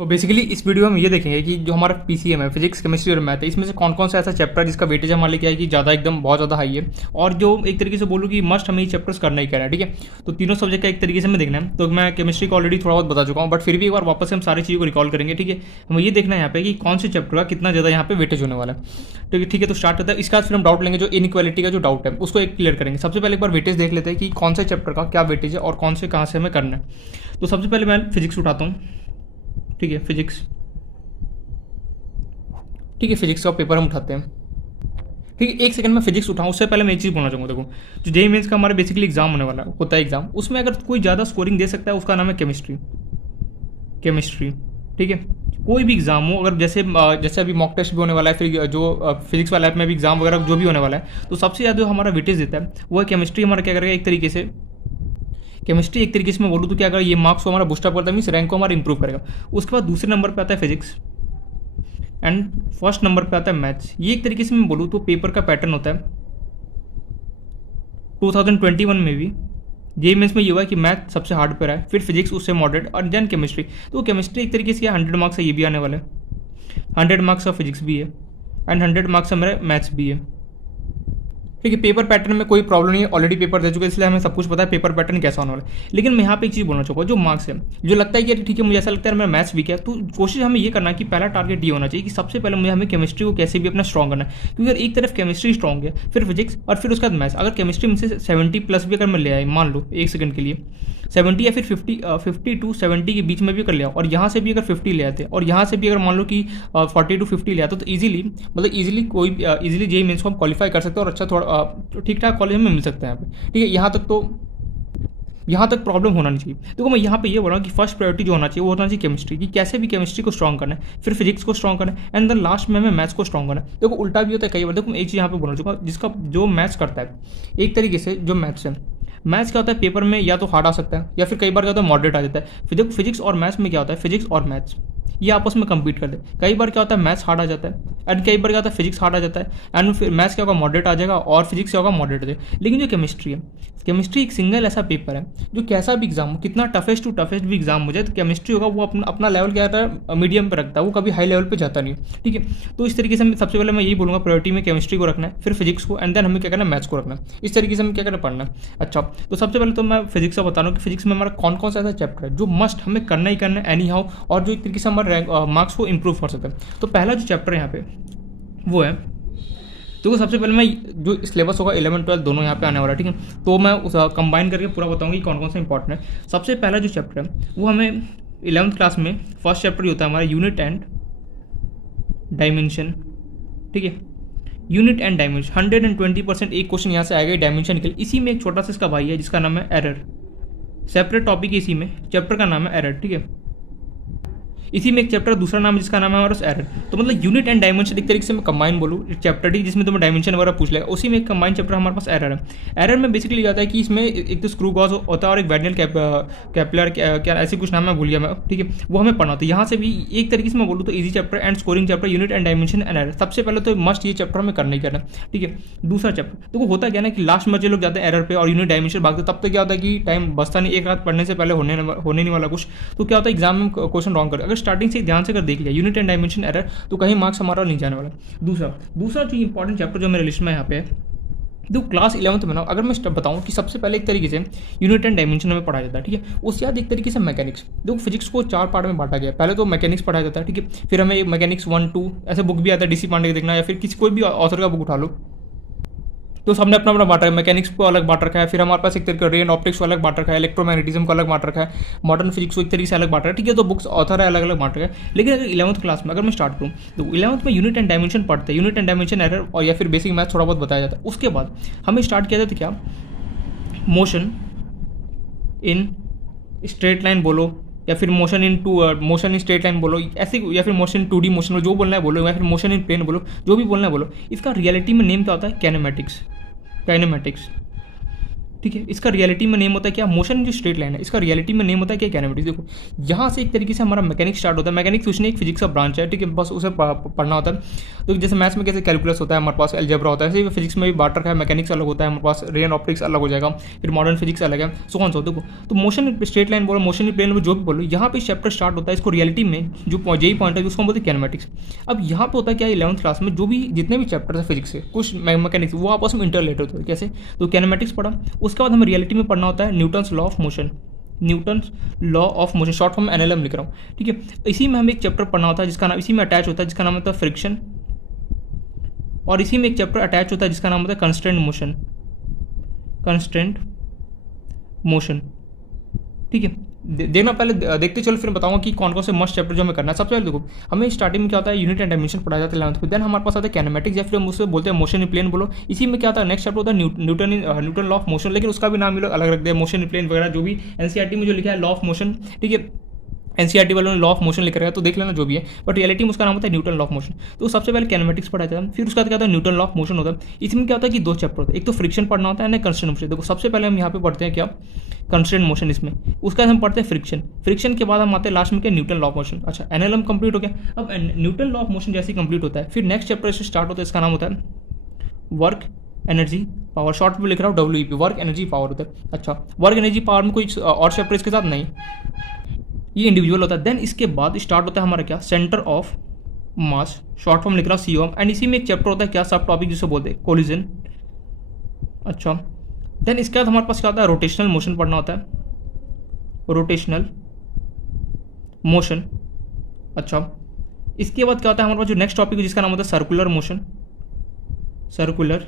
तो बेसिकली इस वीडियो में हम ये देखेंगे कि जो हमारा पीसीएम है, फिजिक्स केमिस्ट्री और मैथ है, इसमें से कौन कौन सा ऐसा चैप्टर है जिसका वेटेज हमारे लिए क्या है कि ज़्यादा एकदम बहुत ज़्यादा हाई है, और जो एक तरीके से बोलूँ कि मस्ट हमें ये चैप्टर्स करना ही करना है। ठीक है, तो तीनों सब्जेक्ट का एक तरीके से हमें देखना है। तो मैं केमिस्ट्री को ऑलरेडी थोड़ा बहुत बता चुका हूँ, बट फिर भी एक बार वापस से हम सारी चीज़ों को रिकॉल करेंगे। ठीक है, हमें ये देखना है यहाँ पे कि कौन से चैप्टर का कितना ज़्यादा यहाँ पे वेटेज होने वाला है। ठीक है, तो स्टार्ट होता है। इसके बाद फिर हम डाउट लेंगे, जो इनइक्वालिटी का जो डाउट है उसको एक क्लियर करेंगे। सबसे पहले एक बार वेटेज देख लेते हैं कि कौन से चैप्टर का क्या वेटेज है और कौन से कहाँ से हमें करना है। तो सबसे पहले मैं फिजिक्स उठाता हूँ। ठीक है, फिजिक्स फिजिक्स का पेपर हम उठाते हैं। ठीक है, एक सेकंड में फिजिक्स उठाऊं उससे पहले मैं एक चीज़ बोलना चाहूँगा। देखो, जो जेईई मेंस का हमारा बेसिकली एग्जाम होने वाला होता है एग्जाम, उसमें अगर कोई ज़्यादा स्कोरिंग दे सकता है उसका नाम है केमिस्ट्री। ठीक है, कोई भी एग्जाम हो, अगर जैसे अभी मॉक टेस्ट भी होने वाला है, फिर जो फिजिक्स वाला ऐप में भी एग्जाम वगैरह जो भी होने वाला है, तो सबसे ज़्यादा जो हमारा वेटेज देता है वो है केमिस्ट्री। हमारा क्या करेगा, एक तरीके से केमिस्ट्री एक तरीके से मैं बोलूँ तो क्या अगर ये मार्क्स को हमारा बूस्टअप करता है, मीन्स रैंक को हमारा इंप्रूव करेगा। उसके बाद दूसरे नंबर पर आता है फिजिक्स एंड फर्स्ट नंबर पे आता है मैथ्स। ये एक तरीके से मैं बोलूँ तो पेपर का पैटर्न होता है 2021 में भी जेईई मेंस में ये हुआ है कि मैथ सबसे हार्ड पर है, फिर फिजिक्स उससे मॉडरेट और देन केमिस्ट्री। तो केमिस्ट्री एक तरीके से 100 मार्क्स है, ये भी आने वाला है। 100 मार्क्स का फिजिक्स भी है एंड 100 मार्क्स का मेरा मैथ्स भी है। ठीक है, पेपर पैटर्न में कोई प्रॉब्लम नहीं है, ऑलरेडी पेपर दे चुके हैं, इसलिए हमें सब कुछ पता है पेपर पैटर्न कैसा होने वाला है। लेकिन मैं यहाँ पे एक चीज़ बोलना चाहूँगा, जो मार्क्स है, जो लगता है कि ठीक है मुझे ऐसा लगता है मेरा मैथ्स वीक है, तो कोशिश हमें ये करना है कि पहला टारगेट ये होना चाहिए कि सबसे पहले मुझे हमें केमिस्ट्री को कैसे भी अपना स्ट्रॉन्ग करना है। क्योंकि अगर एक तरफ केमिस्ट्री स्ट्रॉन्ग है, फिर फिजिक्स और फिर उसके बाद मैथ्स, अगर केमिस्ट्री में से 70+ भी अगर मैं ले आए, मान लो एक सेकंड के लिए 70 या फिर 50 टू 70 के बीच में भी कर लिया, और यहाँ से भी अगर 50 ले आते और यहाँ से भी अगर मान लो कि 40 टू 50 ले आते, तो ईजिली मतलब ईजिली कोई ईजिली जेईई मेंस को हम क्वालिफाई कर सकते हैं और अच्छा थोड़ा ठीक ठाक कॉलेज में मिल सकते हैं यहाँ पे। ठीक है, यहाँ तक प्रॉब्लम होना नहीं चाहिए। देखो, मैं यहाँ पे ये बोल रहा हूँ कि फर्स्ट प्रायोरिटी जो होना चाहिए वो होना चाहिए केमिस्ट्री, कि कैसे भी केमिस्ट्री को स्ट्रॉन्ग करना है, फिर फिजिक्स को स्ट्रॉन्ग करना है, एंड देन लास्ट में हमें मैथ्स को स्ट्रॉन्ग करना है। देखो, उल्टा भी होता है कई बार। देखो, मैं एक चीज़ यहाँ पे बोलना चाहूँगा, जिसका जो मैथ्स करता है, एक तरीके से जो मैथ्स है, मैथ्स क्या होता है पेपर में या तो हार्ड आ सकता है या फिर कई बार क्या होता है मॉडरेट आ जाता है। फिजिक्स और मैथ्स में क्या होता है, फिजिक्स और मैथ्स ये आपस में कंपीट करते हैं। कई बार क्या होता है मैथ्स हार्ड आ जाता है एंड कई बार क्या होता है फिजिक्स हार्ड आ जाता है, एंड फिर मैथ्स क्या होगा मॉडरेट आ जाएगा और फिजिक्स क्या होगा मॉडरेट आ जाएगा। लेकिन जो केमिस्ट्री है, केमिस्ट्री एक सिंगल ऐसा पेपर है जो कैसा भी एग्जाम हो, कितना टफेस्ट टू टफेस्ट भी एग्जाम हो जाए, तो केमिस्ट्री होगा वो अपना लेवल क्या रहता है मीडियम पर रखता है, वो कभी हाई लेवल पे जाता नहीं है। ठीक है, तो इस तरीके से सबसे पहले मैं यही बोलूँगा प्रायोरिटी में केमिस्ट्री को रखना है, फिर फिजिक्स को, एंड देन हमें क्या करना है मैथ्स को रखना है। इस तरीके से हमें क्या करना पढ़ना है। अच्छा, तो सबसे पहले तो मैं फिजिक्स का बता रहा हूँ कि फिजिक्स में हमारा कौन कौन सा ऐसा चैप्टर है जो मस्ट हमें करना ही करना है एनी हाउ, और जो एक तरीके से हमारे मार्क्स को इंप्रूव कर सकते हैं। तो पहला जो चैप्टर है यहाँ पे वो है, तो सबसे पहले मैं जो सिलेबस होगा 11 12 दोनों यहाँ पे आने वाला है। ठीक है, तो मैं उस कंबाइन करके पूरा बताऊंगा कि कौन कौन सा इंपॉर्टेंट है। सबसे पहला जो चैप्टर है वो हमें 11th क्लास में फर्स्ट चैप्टर होता है हमारा यूनिट एंड डायमेंशन। ठीक है, यूनिट एंड डायमेंशन 120% एक क्वेश्चन यहाँ से आएगा डायमेंशन के लिए। इसी में एक छोटा सा इसका भाई है जिसका नाम है एरर, सेपरेट टॉपिक है, इसी में चैप्टर का नाम है एरर। ठीक है, इसी में एक चैप्टर दूसरा नाम जिसका नाम है हमारा एरर। तो मतलब यूनिट एंड डायमेंशन एक तरीके से मैं कंबाइन बोलूँ चैप्टर ही, जिसमें तुम्हें डायमेंशन वगैरह पूछ लेगा, उसी में एक कंबाइन चैप्टर हमारे पास एरर है। एरर में बेसिकली आता है कि इसमें एक तो स्क्रू गॉज होता है और एक वैडनल कैपलर क्या ऐसे कुछ नाम है भूल गया मैं। ठीक है, वो हमें पढ़ना होता है। यहाँ से भी एक तरीके से मैं बोलूँ तो easy chapter and scoring chapter, unit and dimension and error. सबसे पहले तो मस्ट ये चैप्टर हमें करना ही करना। ठीक है, दूसरा चैप्टर तो वो होता क्या ना कि लास्ट में जो लोग जाते हैं एरर पे और यूनिट डायमेंशन भागते, तब तो क्या होता है कि टाइम बचता नहीं, एक रात पढ़ने से पहले होने नहीं वाला कुछ, तो क्या होता है एग्जाम में क्वेश्चन रॉन्ग कर। अगर स्टार्टिंग से ध्यान से देख लिया यूनिट एंड डायमेंशन एरर, तो कहीं मार्क्स हमारा नहीं जाने वाला। दूसरा जो इंपॉर्टेंट चैप्टर जो मेरे लिस्ट में यहाँ पे है, देखो क्लास 11th में ना अगर मैं बताऊं कि सबसे पहले एक तरीके से यूनिट एंड डायमेंशन में पढ़ाया जाता है। ठीक है, उसके बाद एक तरीके से मैकेनिक्स। देखो फिजिक्स को 4 पार्ट में बांटा गया, पहले तो मैकेनिक्स पढ़ाया जाता है। ठीक है, फिर हमें मैकेनिक्स 1 2 ऐसे बुक भी आता है, डीसी पांडे का देखना, या फिर किसी कोई भी ऑथर का बुक उठा लो, तो सबने अपना अपना बांटा है। मैकेनिक्स को अलग बांट रखा है, फिर हमारे पास एक तरीके रे एंड ऑप्टिक्स को अलग बांट रखा है, इलेक्ट्रोमैग्नेटिज्म को अलग बांट रखा है, मॉडर्न फिजिक्स को एक तरीके से अलग बांट रखा है। ठीक है, तो बुक्स ऑथर है अलग अलग बांट रखा है। लेकिन अगर 11th क्लास में अगर मैं स्टार्ट करूँ तो 11th में यूनिट एंड डायमेंशन पढ़ते हैं, यूनिट एंड डायमेंशन एरर और या फिर बेसिक मैथ थोड़ा बहुत बताया जाता है। उसके बाद हमें स्टार्ट किया जाता है क्या, मोशन इन स्ट्रेट लाइन बोलो, या फिर मोशन इन स्ट्रेट लाइन बोलो ऐसे, या फिर मोशन 2D मोशन जो बोलना है बोलो, या फिर मोशन इन प्लेन बोलो, जो भी बोलना है बोलो। इसका रियलिटी में नेम क्या होता है, काइनेमेटिक्स। ठीक है। इसका रियलिटी में नेम होता है क्या, मोशन जो स्ट्रेट लाइन है, इसका रियलिटी में नेम होता है क्या, काइनेमेटिक्स। देखो यहाँ से एक तरीके से हमारा मैकेनिक्स स्टार्ट होता है। मैकेनिक्स कुछ नहीं, एक फिजिक्स का ब्रांच है, ठीक है, बस उसे पढ़ना होता है। तो जैसे मैथ्स में कैसे कैलकुलस होता है, हमारे पास अलजेब्रा होता है, ऐसे फिजिक्स में भी बांट रखा है। मैकेनिक्स अलग होता है हमारे पास, रे एंड ऑप्टिक्स अलग हो जाएगा, फिर मॉडर्न फिजिक्स अलग है, सो कौन सा। देखो तो मोशन स्ट्रेट लाइन बोलो, मोशन प्लेन में जो भी बोलो, यहाँ पे चैप्टर स्टार्ट होता है। इसको रियलिटी में जो जेई पॉइंट है उसको बोलते हैं काइनेमेटिक्स। अब यहाँ पे होता है क्या, 11th क्लास में जो भी जितने भी चैप्टर है फिजिक्स से, कुछ मैकेनिक्स, वो आपस में इंटरलेटेड होते हैं। कैसे, तो काइनेमेटिक्स पढ़ा, उसके बाद हमें रियलिटी में पढ़ना होता है Newton's law of motion. Newton's law of motion, short form NLM लिख रहा हूँ, ठीक है। इसी में हमें एक चैप्टर पढ़ना होता है जिसका नाम इसी में अटैच होता है, जिसका नाम होता है फ्रिक्शन। और इसी में एक चैप्टर अटैच होता है जिसका नाम होता है कंस्ट्रेंट मोशन। कंस्ट्रेंट मोशन, ठीक है। देखना पहले, देखते चलो फिर बताऊंगा कि कौन कौन से मस्ट चैप्टर जो हमें करना है। सबसे पहले देखो, हमें स्टार्टिंग में क्या होता है, यूनिट एंड डायमेंशन पढ़ाया जाता है 11th में। देन हमारे पास आता है काइनेमेटिक्स, या फिर हम उससे बोलते हैं मोशन इन प्लेन बोलो। इसी में क्या आता है, नेक्स्ट चैप्टर होता है न्यूटन लॉ ऑफ मोशन, लेकिन उसका भी नाम ये लोग अलग रख दिया, मोशन इन प्लेन वगैरह, जो भी एनसीईआरटी में जो लिखा है लॉ ऑफ मोशन, ठीक है। एनसीईआरटी वालों ने लॉ ऑफ मोशन लिख रखा है, तो देख लेना जो भी है, बट रियलिटी में उसका नाम होता है न्यूटन लॉ ऑफ मोशन। तो सबसे पहले काइनेमेटिक्स पढ़ा जाता है, फिर उसका क्या होता है न्यूटन लॉ ऑफ मोशन होता है। इसमें क्या होता है कि दो चैप्टर होते हैं, एक तो फ्रिक्शन पढ़ना होता है ना कंस्ट्रेंट मोशन। देखो सबसे पहले हम यहाँ पे पढ़ते हैं क्या, कंस्ट्रेंट मोशन, इसमें उसका हम पढ़ते हैं फ्रिक्शन। फ्रिक्शन के बाद हम आते हैं लास्ट में क्या, न्यूटन लॉ ऑफ मोशन। अच्छा, एनएलएम कंप्लीट हो गया। अब न्यूटन लॉ ऑफ मोशन जैसे कंप्लीट होता है, फिर नेक्स्ट चैप्टर से स्टार्ट होता है, इसका नाम होता है वर्क एनर्जी पावर। शॉर्ट में लिख रहा हूँ WEP, वर्क एनर्जी पावर होता है। अच्छा, वर्क एनर्जी पावर में कोई और चैप्टर इसके साथ नहीं, ये इंडिविजुअल होता है। देन इसके बाद स्टार्ट होता है हमारा क्या, centre of mass, short form लिख रहा हूँ COM। एंड इसी में एक चैप्टर होता है क्या, सब टॉपिक जिसे बोलते हैं कोलिजन। अच्छा, देन इसके बाद हमारे पास क्या होता है, रोटेशनल मोशन पढ़ना होता है, रोटेशनल मोशन। अच्छा, इसके बाद क्या होता है हमारे पास जो नेक्स्ट टॉपिक है जिसका नाम होता है सर्कुलर मोशन। सर्कुलर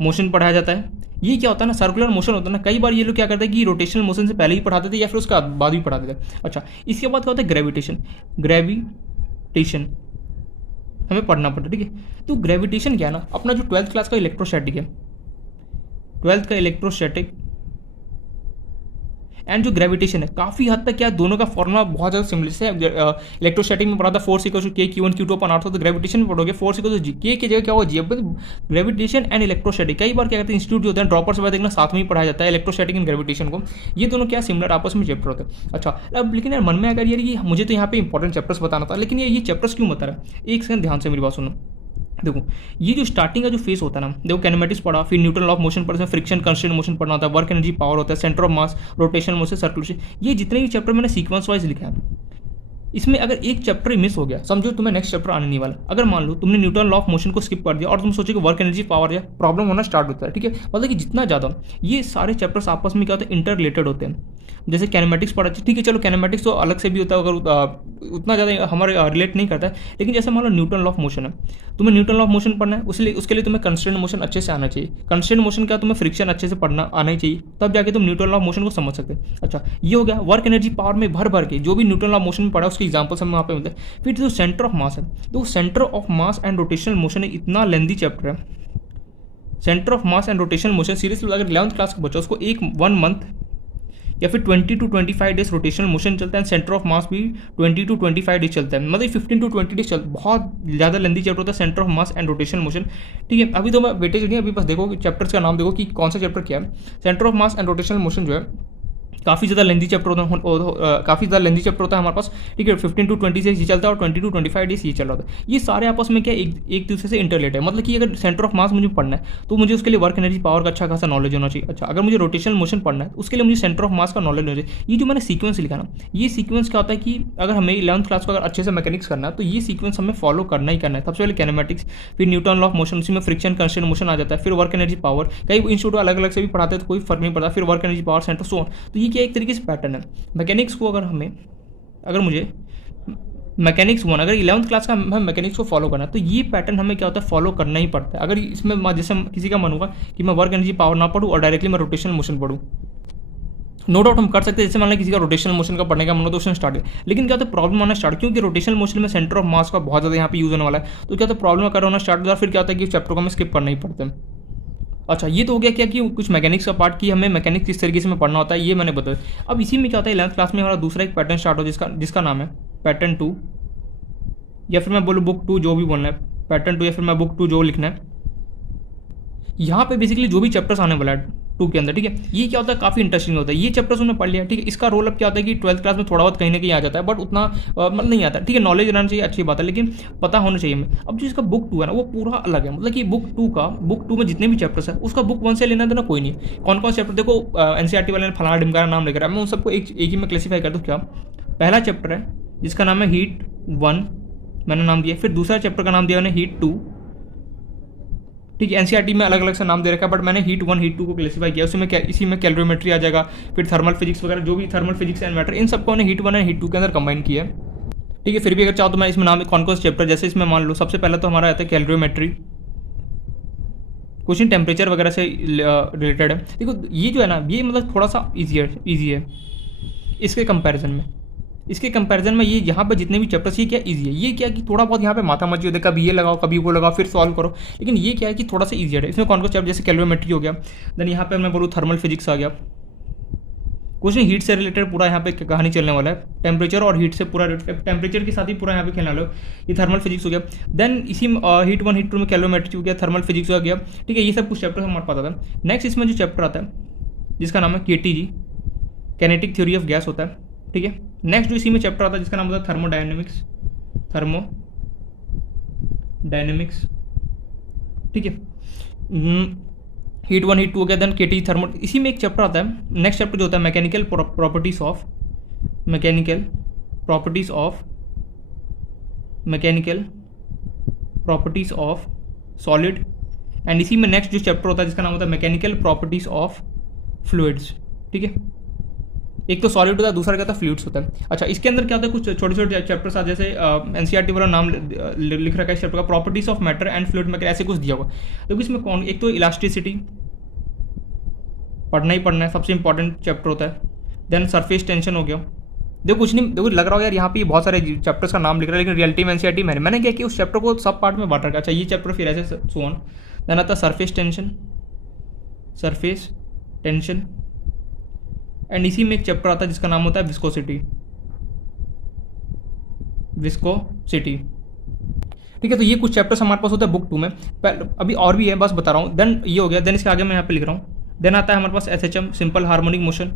मोशन पढ़ाया जाता है। ये क्या होता है ना, सर्कुलर मोशन होता है ना, कई बार ये लोग क्या करते हैं कि रोटेशनल मोशन से पहले ही पढ़ाते थे या फिर उसके बाद भी पढ़ाते थे। अच्छा, इसके बाद क्या होता है ग्रेविटेशन। ग्रेविटेशन हमें पढ़ना पड़ता है, ठीक है। तो ग्रेविटेशन क्या है ना, अपना जो 12th क्लास का इलेक्ट्रोस्टैटिक है, 12th का इलेक्ट्रोस्टैटिक एंड जो ग्रेविटेशन है, काफ़ी हद तक क्या दोनों का फॉर्मूला बहुत ज़्यादा सिमिलर है। इलेक्ट्रोस्टैटिक में पढ़ा था force equal to K Q1 Q2 upon R, तो ग्रेविटेशन में पढ़ोगे force equal to G, K की जगह क्या होगा G। अब ग्रेविटेशन एंड इलेक्ट्रोस्टैटिक कई बार क्या करते हैं इंस्टीट्यूट होते हैं, ड्रॉपर्स वगैरह देखना साथ में ही पढ़ाया जाता है इलेक्ट्रोस्टैटिक एंड ग्रेविटेशन को। ये दोनों क्या सिमिलर आपस में चैप्टर होते हैं। अच्छा, अब लेकिन यार मन में अगर ये मुझे तो यहाँ पे इंपॉर्टेंट चैप्टर्स बताना था, लेकिन ये चैप्टर्स क्यों बता रहा है, एक सेकंड ध्यान से मेरी बात सुनो। देखो ये जो स्टार्टिंग का जो फेस होता है ना, देखो काइनेमेटिक्स पढ़ा, फिर न्यूटन लॉ ऑफ मोशन पढ़ा, फ्रिक्शन कंस्ट्रेंट मोशन पढ़ना होता है, वर्क एनर्जी पावर होता है, centre of mass, rotation motion, circulation. ये जितने भी चैप्टर मैंने सीक्वेंस वाइज लिखा है, इसमें अगर एक चैप्टर मिस हो गया, समझो तुम्हें नेक्स्ट चैप्टर आने नहीं वाला। अगर मान लो तुमने न्यूटन लॉ ऑफ मोशन को स्किप कर दिया और तुम सोचो कि वर्क एनर्जी पावर, या प्रॉब्लम होना स्टार्ट होता है, ठीक है। मतलब कि जितना ज़्यादा ये सारे चैप्टर्स आपस में क्या होते हैं, इंटर रिलेटेड होते हैं। जैसे कैनेमेटिक्स पढ़ा, ठीक है, चलो कैनेमेटिक्स तो अलग से भी होता है, अगर उतना ज़्यादा हमारे रिलेट नहीं करता है। लेकिन जैसे मान लो न्यूटन लॉ ऑफ मोशन है, तुम्हें न्यूटन लॉ ऑफ मोशन पढ़ना है, उसके लिए तुम्हें कंस्ट्रेंट मोशन अच्छे से आना चाहिए। कंस्ट्रेंट मोशन का तुम्हें फ्रिक्शन अच्छे से पढ़ना आना ही चाहिए, तब जाके तुम न्यूटन लॉ ऑफ मोशन को समझ सकते हैं। अच्छा, ये हो गया वर्क एनर्जी पावर में भर के जो भी न्यूटन लॉ ऑफ मोशन में पढ़ा उसके एग्जाम्पल्स हमें वहाँ पे मिलते हैं। फिर जो सेंटर ऑफ मास है, तो centre of mass and rotational motion इतना लेंदी चैप्टर है। Centre of mass and rotational motion seriously अगर 11th क्लास का बच्चा उसको 1 मंथ या फिर 20 to 25 डेज रोटेशनल मोशन चलता है, सेंटर ऑफ मास भी 20 to 25 डेज चलता है, मतलब 15 to 20 डेज चलता है। बहुत ज़्यादा लेंदी चैप्टर होता है centre of mass and rotational motion, ठीक है। अभी तो मैं वेटेज नहीं, अभी बस देखो कि चैप्टर्स का नाम देखो कि कौन सा चैप्टर क्या है। Centre of mass and rotational motion जो है काफ़ी ज़्यादा लेंदी चैप्टर होता है, काफ़ी ज़्यादा लेंदी चैप्टर होता है हमारे पास, ठीक है। 15 to 20 डेज ये चलता है और 20 to 25 डेज ये चल रहा था। ये सारे आपस में क्या एक दूसरे से इंटरलेट है, मतलब कि अगर सेंटर ऑफ मास मुझे पढ़ना है तो मुझे उसके लिए वर्क एनर्जी पावर का अच्छा खासा नॉलेज होना चाहिए। अच्छा, अगर मुझे रोटेशनल मोशन पढ़ना है तो उसके लिए मुझे सेंटर ऑफ मास का नॉलेज होना चाहिए। ये जो मैंने सीक्वेंस लिखा ना, ये सीक्वेंस क्या होता है कि अगर हमें 11th क्लास को अगर अच्छे से मैकेनिक्स करना है तो ये सीक्वेंस हमें फॉलो करना ही करना है। सबसे पहले कैनेमेटिक्स, फिर न्यूटन लॉ ऑफ मोशन, उसी में फ्रिक्शन कंस्ट्रेंट मोशन आ जाता है, फिर वर्क एनर्जी पावर। कई इंस्टीट्यूट अलग अलग से भी पढ़ाते हैं तो कोई फर्क नहीं पड़ता, फिर work energy power centre so. तो ये क्या एक तरीके से पैटर्न है मैकेनिक्स को। अगर मुझे मैकेनिक्स 1 अगर 11th क्लास का हमें मैकेनिक्स को फॉलो करना है तो ये पैटर्न हमें क्या होता है फॉलो करना ही पड़ता है। अगर इसमें जैसे किसी का मन होगा कि मैं वर्क एनर्जी पावर ना पढ़ूँ और डायरेक्टली मैं रोटेशनल मोशन पढ़ूँ, नो डाउट हम कर सकते हैं। जैसे मान लें किसी का रोटेशनल मोशन का पढ़ने का मन हो तो उसने स्टार्ट किया, लेकिन क्या होता है प्रॉब्लम आना स्टार्ट, क्योंकि रोटेशनल मोशन में सेंटर ऑफ मास का बहुत ज़्यादा यहाँ पे यूज होने वाला है। तो क्या होता है प्रॉब्लम कर होना स्टार्ट होता है, फिर क्या होता है कि चैप्टर को हमें स्किप करना ही पड़ता है। अच्छा, ये तो हो गया क्या कि कुछ मैकेनिक्स का पार्ट की हमें मैकेनिक्स किस तरीके से में पढ़ना होता है, ये मैंने बताया। अब इसी में क्या होता है 11th क्लास में हमारा दूसरा एक पैटर्न स्टार्ट हो जिसका नाम है पैटर्न 2, या फिर मैं बोलूँ बुक 2, जो भी बोलना है, पैटर्न 2 या फिर मैं बुक 2 जो लिखना है। यहाँ पे बेसिकली जो भी चैप्टर्स आने वाला है 2 के अंदर, ठीक है। ये क्या होता है, काफ़ी इंटरेस्टिंग होता है। ये चैप्टर्स उन्होंने पढ़ लिया, ठीक है। इसका रोल अब क्या होता है कि 12th क्लास में थोड़ा बहुत कहीं ना कहीं आ जाता है, बट उतना मतलब नहीं आता, ठीक है। नॉलेज रहना चाहिए, अच्छी बात है, लेकिन पता होना चाहिए हमें। अब जो इसका बुक 2 है ना, वो पूरा अलग है। मतलब कि बुक टू में जितने भी चैप्टर्स है, उसका बुक 1 से लेना देना कोई नहीं। कौन कौन चैप्टर देखो, एनसीईआरटी वाले ने फलाना ढिमकाना नाम लेकर, मैं उन सबको एक ही में क्लासीफाई कर दूँ क्या। पहला चैप्टर है जिसका नाम है हीट 1, मैंने नाम दिया। फिर दूसरा चैप्टर का नाम दिया मैंने हीट 2, ठीक है। एनसीईआरटी में अलग अलग से नाम दे रखा है, बट मैंने हीट 1 हीट 2 को क्लासीफाई किया। उसमें इसी में कैलोरीमेट्री आ जाएगा, फिर थर्मल फिजिक्स वगैरह, जो भी थर्मल फिजिक्स एंड मैटर, इन सबको मैंने हीट 1 एंड हीट 2 के अंदर कंबाइन किया है, ठीक है। फिर भी अगर चाहो तो मैं इसमें नाम कौन कौन से चैप्टर, जैसे इसमें मान लो सबसे पहले तो हमारा आता है कैलोरीमेट्री, क्वेश्चन टेम्परेचर वगैरह से रिलेटेड है। देखो ये जो है ना, ये मतलब थोड़ा सा ईजी है इसके कंपैरिजन में ये यहाँ पे जितने भी चैप्टर्स, ये क्या इजी है। ये क्या कि थोड़ा बहुत यहाँ पे माथा मची होती है, कभी ये लगाओ कभी वो लगाओ, फिर सॉल्व करो, लेकिन ये क्या है कि थोड़ा सा ईजियर है। इसमें कौन कौन चैप्टर, जैसे कैलोरीमेट्री हो गया, देन यहाँ पे मैं बोलूँ थर्मल फिजिक्स आ गया, कुछ नहीं हीट से रिलेटेड पूरा यहाँ पे कहानी चलने वाला है। टेम्परेचर और हीट से पूरा, टेम्परेचर के साथ ही पूरा यहाँ पे खेलने वाला है। ये थर्मल फिजिक्स हो गया। देन इसी हीट 1 हीट 2 में कैलोरीमेट्री हो गया, थर्मल फिजिक्स हो गया, ठीक है। ये सब कुछ चैप्टर हमारे पास आता है। नेक्स्ट इसमें जो चैप्टर आता है जिसका नाम है KTG, kinetic theory of gas होता है, ठीक है। नेक्स्ट जो इसी में चैप्टर आता है जिसका नाम होता है थर्मोडायनेमिक्स, ठीक है। हीट 1 हीट 2 हो गया, देन KTG थर्मो। इसी में एक चैप्टर आता है, नेक्स्ट चैप्टर जो होता है mechanical properties of solid, and इसी में नेक्स्ट जो चैप्टर होता है जिसका नाम होता है मैकेनिकल प्रॉपर्टीज ऑफ फ्लूइड्स, ठीक है। एक तो सॉलिड होता है, दूसरा क्या होता है फ्लूइड्स होता है। अच्छा, इसके अंदर क्या होता है, कुछ छोटे छोटे चैप्टर्स आते हैं, जैसे एनसीईआरटी वाला नाम लिख रखा है इस चैप्टर का, properties of matter and fluid mechanics, ऐसे कुछ दिया हुआ। तो इसमें कौन, एक तो इलास्टिसिटी पढ़ना ही पढ़ना है, सबसे इंपॉर्टेंट चैप्टर होता है। देन सरफेस टेंशन हो गया। देखो कुछ नहीं, देखो लग रहा हो यार यहाँ पे बहुत सारे चैप्टर्स का नाम लिख रहा है, लेकिन रियलिटी में एनसीईआरटी मैंने क्या कि उस चैप्टर को सब पार्ट में बांट रखा। अच्छा, ये चैप्टर फिर ऐसे सो ऑन। देन आता है सरफेस टेंशन, एंड इसी में एक चैप्टर आता है जिसका नाम होता है विस्कोसिटी, ठीक है। तो ये कुछ चैप्टर्स हमारे पास होता है बुक 2 में। अभी और भी है, बस बता रहा हूँ। देन ये हो गया, देन इसके आगे मैं यहाँ पे लिख रहा हूँ। देन आता है हमारे पास SHM, सिंपल हार्मोनिक मोशन।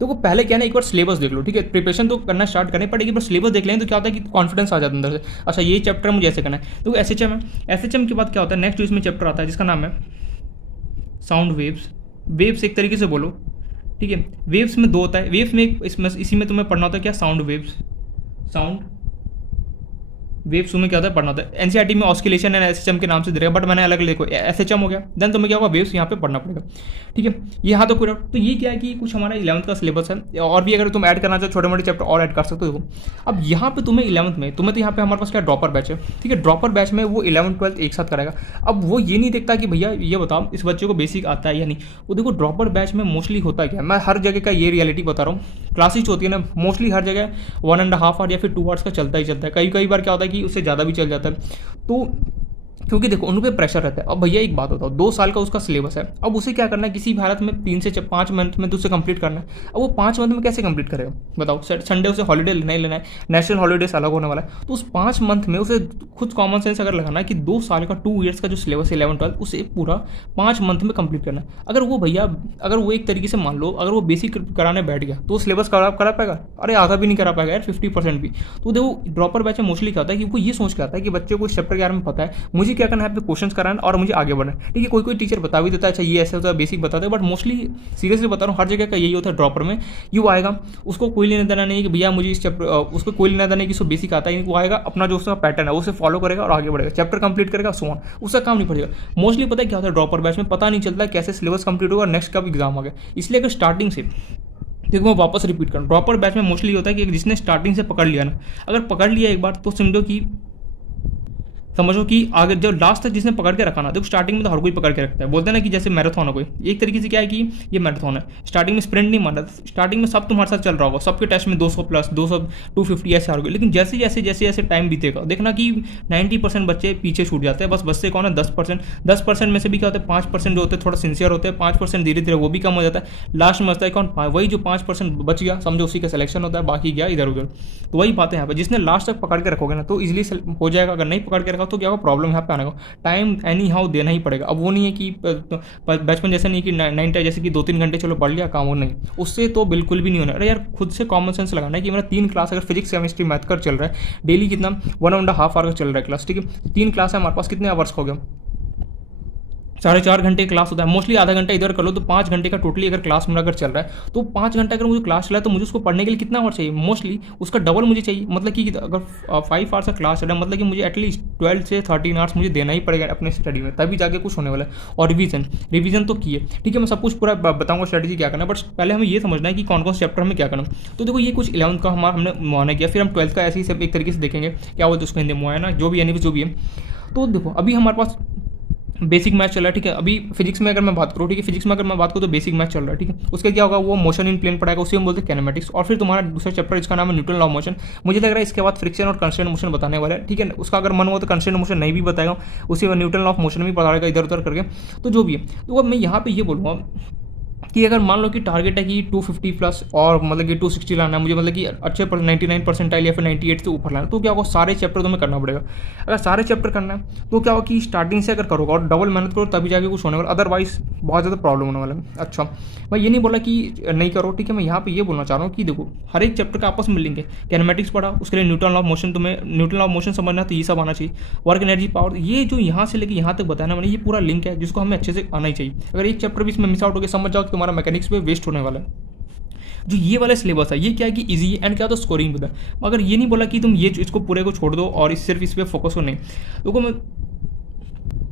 तो पहले क्या है ना, एक बार सिलेबस देख लो, ठीक है। प्रिपरेशन तो करना स्टार्ट करनी पड़ेगी, पर सिलेबस देख लेंगे तो क्या होता है कि कॉन्फिडेंस आ जाता है अंदर से। अच्छा, ये चैप्टर मुझे ऐसे करना है, तो SHM है। SHM के बाद क्या होता है, नेक्स्ट इसमें चैप्टर आता है जिसका नाम है साउंड वेव्स एक तरीके से बोलो, ठीक है। वेव्स में 2 होता है, वेव्स में इसी में तुम्हें पढ़ना होता है क्या, साउंड वेव्स में क्या होता है पढ़ना होता है। एनसीईआरटी में ऑस्किलेशन एंड SHM के नाम से दे रहा है, बट मैंने अलग देखो SHM हो गया। देन तुम्हें क्या होगा, वेव्स यहाँ पे पढ़ना पड़ेगा, ठीक है। ये यहाँ तो ये क्या है कि कुछ हमारा 11th का सिलेबस है, और भी अगर तुम ऐड करना चाहो छोटे मोटे चैप्टर और ऐड कर सकते हो। अब यहाँ पे तुम्हें 11th में तुम्हें तो यहाँ पे हमारे पास क्या ड्रॉपर बैच है, ठीक है। ड्रॉपर बैच में वो 11th 12th एक साथ कराएगा। अब वो ये नहीं देखता कि भैया ये बताओ इस बच्चे को बेसिक आता है या नहीं। वो देखो ड्रॉपर बैच में मोस्टली होता क्या है, मैं हर जगह का ये रियलिटी बता रहा हूँ। क्लासेज होती है ना, मोस्टली हर जगह 1.5 आवर या फिर 2 आवर्स का चलता ही चलता है। कई बार क्या होता है कि उससे ज़्यादा भी चल जाता है। तो क्योंकि देखो उन पे प्रेशर रहता है। अब भैया एक बात बताओ, 2 साल का उसका सिलेबस है, अब उसे क्या करना है, किसी भी हालत में 3 से 5 मंथ में तो उसे कंप्लीट करना है। अब वो 5 मंथ में कैसे कंप्लीट करेगा बताओ। संडे उसे हॉलीडे लेना ही लेना है, नेशनल हॉलीडेज अलग होने वाला है। तो उस 5 मंथ में उसे खुद कॉमन सेंस अगर लगाना है कि 2 साल का 2 ईयर्स का जो सिलेबस है 11 12 उसे पूरा 5 मंथ में कंप्लीट करना है। अगर वो एक तरीके से मान लो अगर वो बेसिक कराने बैठ गया तो सिलेबस करा पाएगा, अरे आधा भी नहीं करा पाएगा यार, 50% भी। तो देखो ड्रॉपर बैच में मोस्टली क्या होता है कि वो ये सोच के आता है कि बच्चे को इस चैप्टर के बारे में पता है, मुझे क्या करना है, पे क्वेश्चन कराना और मुझे आगे बढ़ना है, ठीक है। कोई टीचर बता भी देता है, अच्छा ये ऐसे होता है, बेसिक बताते हैं, बट मोस्टली सीरियसली बता रहा हूँ हर जगह का यही होता है। ड्रॉपर में ये वो आएगा, उसको कोई लेना देना नहीं कि भैया मुझे इस चैप्टर, उसको कोई लेना देना नहीं कि उसको बेसिक आता है। वो आएगा अपना जो उसका पैटर्न है उसे फॉलो करेगा और आगे बढ़ेगा, चैप्टर कंप्लीट करेगा, सो ऑन, उसका काम नहीं पड़ेगा। मोस्टली पता है क्या होता है ड्रॉपर बैच में, पता नहीं चलता है कैसे सिलेबस कंप्लीट होगा और नेक्स्ट कब एग्जाम आ गया। इसलिए अगर स्टार्टिंग से देखो मैं वापस रिपीट करूँ, ड्रॉपर बैच में मोस्टली होता है कि जिसने स्टार्टिंग से पकड़ लिया ना, अगर पकड़ लिया एक बार तो समझो कि आगे जब लास्ट तक जिसने पकड़ के रखा ना, देखो स्टार्टिंग में तो हर कोई पकड़ के रखता है, बोलते हैं ना कि जैसे मैराथन है कोई, एक तरीके से क्या है कि ये मैराथन है। स्टार्टिंग में स्प्रिंट नहीं मारना, स्टार्टिंग में सब तुम्हारे साथ चल रहा होगा, सबके टेस्ट में 200 प्लस 200 250 ऐसे आ रहे, लेकिन जैसे जैसे टाइम बीतेगा देखना कि 90% बच्चे पीछे छूट जाते हैं। बस बच्चे कौन है 10% में से भी क्या होता है 5% जो होते हैं थोड़ा सिंसियर होते हैं, 5% धीरे धीरे वो भी कम हो जाता है। लास्ट में बचता है कौन, वही जो 5% बच गया, समझो उसी का सिलेक्शन होता है, बाकी गया इधर उधर। तो वही बात है यहाँ पर, जिसने लास्ट तक पकड़ के रखोगे ना तो इजीली हो जाएगा, अगर नहीं पकड़ के रखा तो क्या होगा, प्रॉब्लम यहाँ पे आने का, टाइम एनी हाउ देना ही पड़ेगा। अब वो नहीं है कि बचपन जैसे नहीं कि 9 जैसे कि 2-3 घंटे चलो पढ़ लिया काम हो, नहीं, उससे तो बिल्कुल भी नहीं होना। अरे यार खुद से कॉमन सेंस लगाना है कि मेरा 3 क्लास अगर फिजिक्स केमिस्ट्री मैथ कर चल रहा है डेली, कितना 1.5 आवर का चल रहा है क्लास, ठीक है, 3 क्लास है हमारे पास, कितने आवर्स हो गया, 4.5 घंटे क्लास होता है, मोस्टली आधा घंटा इधर कर लो तो 5 घंटे का टोटली अगर क्लास मेरा अगर चल रहा है तो 5 घंटा अगर मुझे क्लास चला है तो मुझे उसको पढ़ने के लिए कितना आवर चाहिए, मोस्टली उसका डबल मुझे चाहिए। मतलब कि अगर 5 आवर्स का क्लास चल रहा है मतलब कि मुझे एटलीस्ट 12 से 13 आवर्स मुझे देना ही पड़ेगा अपने स्टडी में, तभी जाके कुछ होने वाला है। और रिवीजन तो किए, ठीक है, मैं सब कुछ पूरा बताऊंगा स्ट्रेटेजी क्या करना है, बट पहले हमें ये समझना है कि कौन कौन से चैप्टर हमें क्या करना। तो देखो ये कुछ 11th का हमने मुआयना किया, फिर हम 12th का ऐसे ही सब एक तरीके से देखेंगे, क्या बोलते हैं उसको हिंदी मुआयना, जो भी यानी कि जो भी है। तो देखो अभी हमारे पास बेसिक मैथ चल रहा है, ठीक है, अभी फिजिक्स में अगर मैं बात करूँ, ठीक है, फिजिक्स में अगर मैं बात करूँ तो बेसिक मैथ चल रहा है, ठीक है, उसके क्या होगा, वो मोशन इन प्लेन पढ़ाएगा, उसे हम बोलते हैं कैनेमेटिक्स। और फिर तुम्हारा दूसरा चैप्टर इसका नाम है न्यूटन लॉ ऑफ मोशन, मुझे लग रहा है इसके बाद फ्रिक्शन और कंस्टेंट मोशन बताने वाला है, ठीक है, उसका अगर मन हो तो कंस्टेंट मोशन नहीं भी बताएगा, उसी न्यूटन लॉ ऑफ मोशन भी बताएगा इधर उधर करके। तो जो भी है, तो अब मैं यहाँ पे ये बोलूँगा कि अगर मान लो कि टारगेट है कि 250 प्लस और मतलब कि 260 लाना है मुझे, मतलब कि अच्छे 99 परसेंटाइल या फिर 98 से ऊपर लाना, तो क्या होगा, सारे चैप्टर तुम्हें करना पड़ेगा। अगर सारे चैप्टर करना है तो क्या होगा कि स्टार्टिंग से अगर करोगे और डबल मेहनत करो तभी जाके कुछ होने वाला, अदरवाइज बहुत ज़्यादा प्रॉब्लम होने वाला है। अच्छा, मैं ये नहीं बोला कि नहीं करो, ठीक है, मैं यहाँ पे ये बोलना चाह रहा हूँ कि देखो हर एक चैप्टर का आपस में लिंक है। कैनेमेटिक्स पढ़ा, उसके लिए न्यूटन लॉ ऑफ मोशन, तुम्हें न्यूटन लॉ ऑफ मोशन समझना तो ये सब आना चाहिए, वर्क एनर्जी पावर, ये जो यहाँ से लेके यहाँ तक बताना मैंने, ये पूरा लिंक है जिसको हमें अच्छे से आना ही चाहिए। अगर एक चैप्टर भी इसमें मिस आउट हो गया, समझ जाओ कि तुम्हारा मैकेनिक्स पे वेस्ट होने वाला है। जो ये वाला सिलेबस है ये क्या है कि इजी एंड क्या तो स्कोरिंग होता है, मगर ये नहीं बोला कि तुम ये इसको पूरे को छोड़ दो और सिर्फ इस पर फोकस हो, नहीं।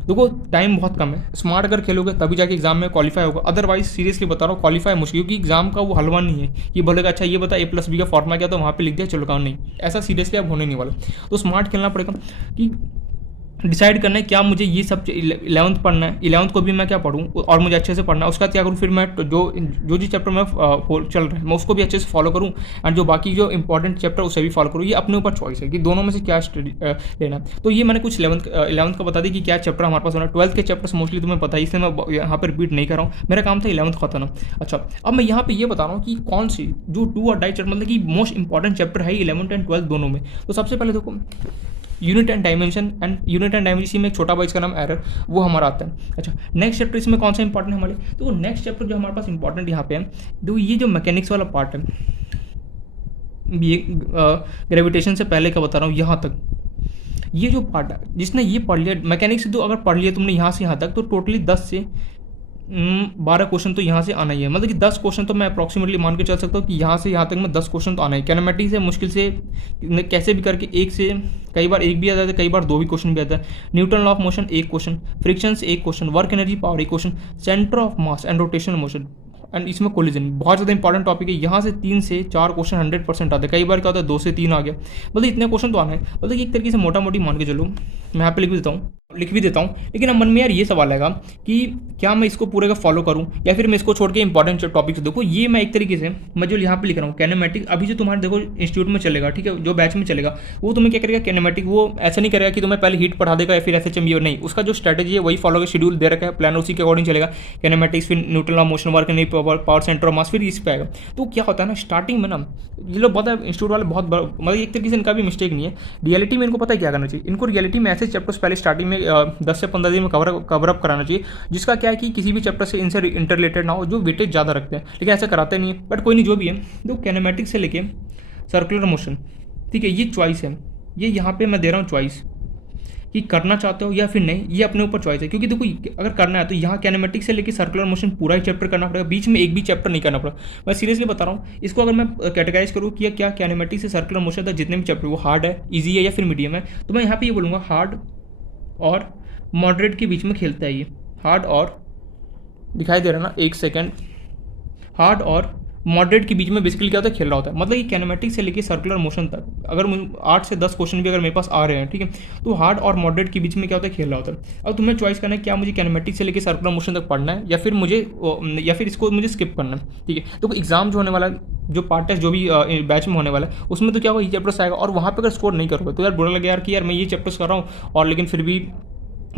देखो टाइम बहुत कम है, स्मार्ट अगर खेलोगे तभी जाके एग्जाम में क्वालिफाई होगा, अदरवाइज सीरियसली बता रहा हूँ क्वालिफाई मुश्किल, क्योंकि एग्जाम का वो हलवा नहीं है कि बोलेगा अच्छा ये बता A+B का फॉर्मूला क्या, तो वहाँ पे लिख दिया चलो काम, नहीं, ऐसा सीरियसली अब होने नहीं वाला। तो स्मार्ट खेलना पड़ेगा कि डिसाइड करना है क्या मुझे ये सब 11th पढ़ना है, 11th को भी मैं क्या पढ़ूँ और मुझे अच्छे से पढ़ना है, उसका बाद क्या करूँ, फिर मैं जो चैप्टर मैं चल रहा है मैं उसको भी अच्छे से फॉलो करूँ, एंड जो बाकी जो इंपॉर्टेंट चैप्टर उसे भी फॉलो करूँ। ये अपने ऊपर चॉइस है कि दोनों में से क्या लेना है। तो ये मैंने कुछ 11th का बता दी कि क्या चैप्टर हमारे पास होना है। 12th के चैप्टर्स मोस्टली तुम्हें पता है, इसलिए मैं यहाँ पर रिपीट नहीं कर रहा हूँ, मेरा काम था 11th का था। अच्छा, अब मैं यहाँ पे ये बता रहा हूँ कि कौन सी जो 2 और डाई चैप्टर मतलब कि मोस्ट इंपॉर्टेंट चैप्टर है 11th एंड 12th दोनों में। तो सबसे पहले देखो यूनिट एंड डायमेंशन, इसी में एक छोटा भाई इसका नाम एरर, वो हमारा आता है। अच्छा, नेक्स्ट चैप्टर इसमें कौन सा इंपॉर्टेंट है हमारे, तो नेक्स्ट चैप्टर जो हमारे पास इंपॉर्टेंट यहाँ पे है, तो ये जो मैकेनिक्स वाला पार्ट है, ये ग्रेविटेशन से पहले का बता रहा हूँ यहाँ तक, ये जो पार्ट है जिसने ये पढ़ लिया मैकेनिक्स, तो अगर पढ़ लिया तुमने यहाँ से यहाँ तक तो टोटली 10 से 12 क्वेश्चन तो यहाँ से आना ही है। मतलब कि 10 क्वेश्चन तो मैं अप्रॉक्सीमेटली मान के चल सकता हूँ कि यहाँ से यहाँ तक में 10 क्वेश्चन तो आना है। कैनेमेटिक्स से मुश्किल से कैसे भी करके एक से कई बार एक भी आता है, कई बार 2 भी क्वेश्चन भी आता है। Newton law of motion 1 question, friction से 1 question, work energy power 1 question, centre of mass and rotational motion and इसमें कोलिजन बहुत ज़्यादा इंपॉर्टेंट टॉपिक है। यहाँ से 3 से 4 क्वेश्चन 100% आते हैं, कई बार क्या होता है 2 से 3 आ गया, मतलब इतने क्वेश्चन तो आना है। मतलब एक तरीके से मोटा मोटी मान के चलो, मैं यहाँ पे लिख भी देता हूँ, लेकिन अब मन में यार ये सवाल आएगा कि क्या मैं इसको पूरे का फॉलो करूँ या फिर मैं इसको छोड़ के इंपॉर्टेंट टॉपिक्स देखो। ये मैं एक तरीके से मैं जो यहाँ पे लिख रहा हूँ कैनेमेटिक, अभी जो तुम्हारे देखो इंस्टीट्यूट में चलेगा, ठीक है, जो बैच में चलेगा वो तुम्हें क्या करेगा कैनेमेटिक, वो ऐसा नहीं करेगा कि तुम्हें पहले हीट पढ़ा देगा या फिर SHM ये नहीं, उसका जो स्ट्रैटेजी है वही फॉलो का शेड्यूल दे रखा है, प्लान उसी के अकॉर्डिंग चलेगा। कैनेमेटिक्स, फिर Newton law motion, work energy power, centre of mass, फिर इस पे आएगा। तो क्या होता है ना स्टार्टिंग में ना ये लोग बहुत इंस्टीट्यूट वाले बहुत मतलब एक तरीके से इनका भी मिस्टेक नहीं है, रियलिटी में इनको पता है क्या करना चाहिए, इनको रियलिटी में ऐसे चैप्टर्स पहले स्टार्टिंग में 10 से 15 दिन में कवर अप कराना चाहिए, जिसका क्या है कि किसी भी चैप्टर से इनसे इंटर रिलेटेड ना हो, जो वेटेज ज़्यादा रखते हैं, लेकिन ऐसा कराते नहीं है। बट कोई नहीं, जो भी है, तो कैनेमेटिक्स से लेके सर्कुलर मोशन, ठीक है, ये चॉइस है, ये यहाँ पे मैं दे रहा हूँ चॉइस कि करना चाहते हो या फिर नहीं, ये अपने ऊपर चॉइस है। क्योंकि देखो अगर करना है तो यहाँ कैनेमेटिक्स से लेकर सर्कुलर मोशन पूरा ही चैप्टर करना पड़ेगा, बीच में एक भी चैप्टर नहीं करना पड़ेगा। मैं सीरियसली बता रहा हूँ, इसको अगर मैं कैटेगराइज करूँ कि क्या कैनेमेटिक्स से सर्कुलर मोशन तक जितने भी चैप्टर वो हार्ड है, ईजी है या फिर मीडियम है, तो मैं यहाँ पे ये बोलूँगा हार्ड और मॉडरेट के बीच में खेलता है ये। हार्ड और दिखाई दे रहा ना, 1 सेकेंड, हार्ड और मॉडरेट के बीच में बेसिकली क्या होता है, खेल रहा होता है। मतलब ये कैनेमेटिक्स से लेके सर्कुलर मोशन तक अगर 8 से 10 क्वेश्चन भी अगर मेरे पास आ रहे हैं, ठीक है, तो हार्ड और मॉडरेट के बीच में क्या होता है, खेल रहा होता है। अब तुम्हें चॉइस करना है क्या मुझे कैनेमेटिक्स से लेके सर्कुलर मोशन तक पढ़ना है या फिर इसको मुझे स्किप करना है, ठीक है। तो एग्जाम जो होने वाला है, जो पार्ट टेस्ट जो भी बैच में होने वाला है, उसमें तो क्या होगा ये चैप्टर्स आएगा, और वहाँ पर अगर स्कोर नहीं करोगे तो यार बुरा लगे यार कि यार मैं ये चैप्टर्स कर रहा हूँ और लेकिन फिर भी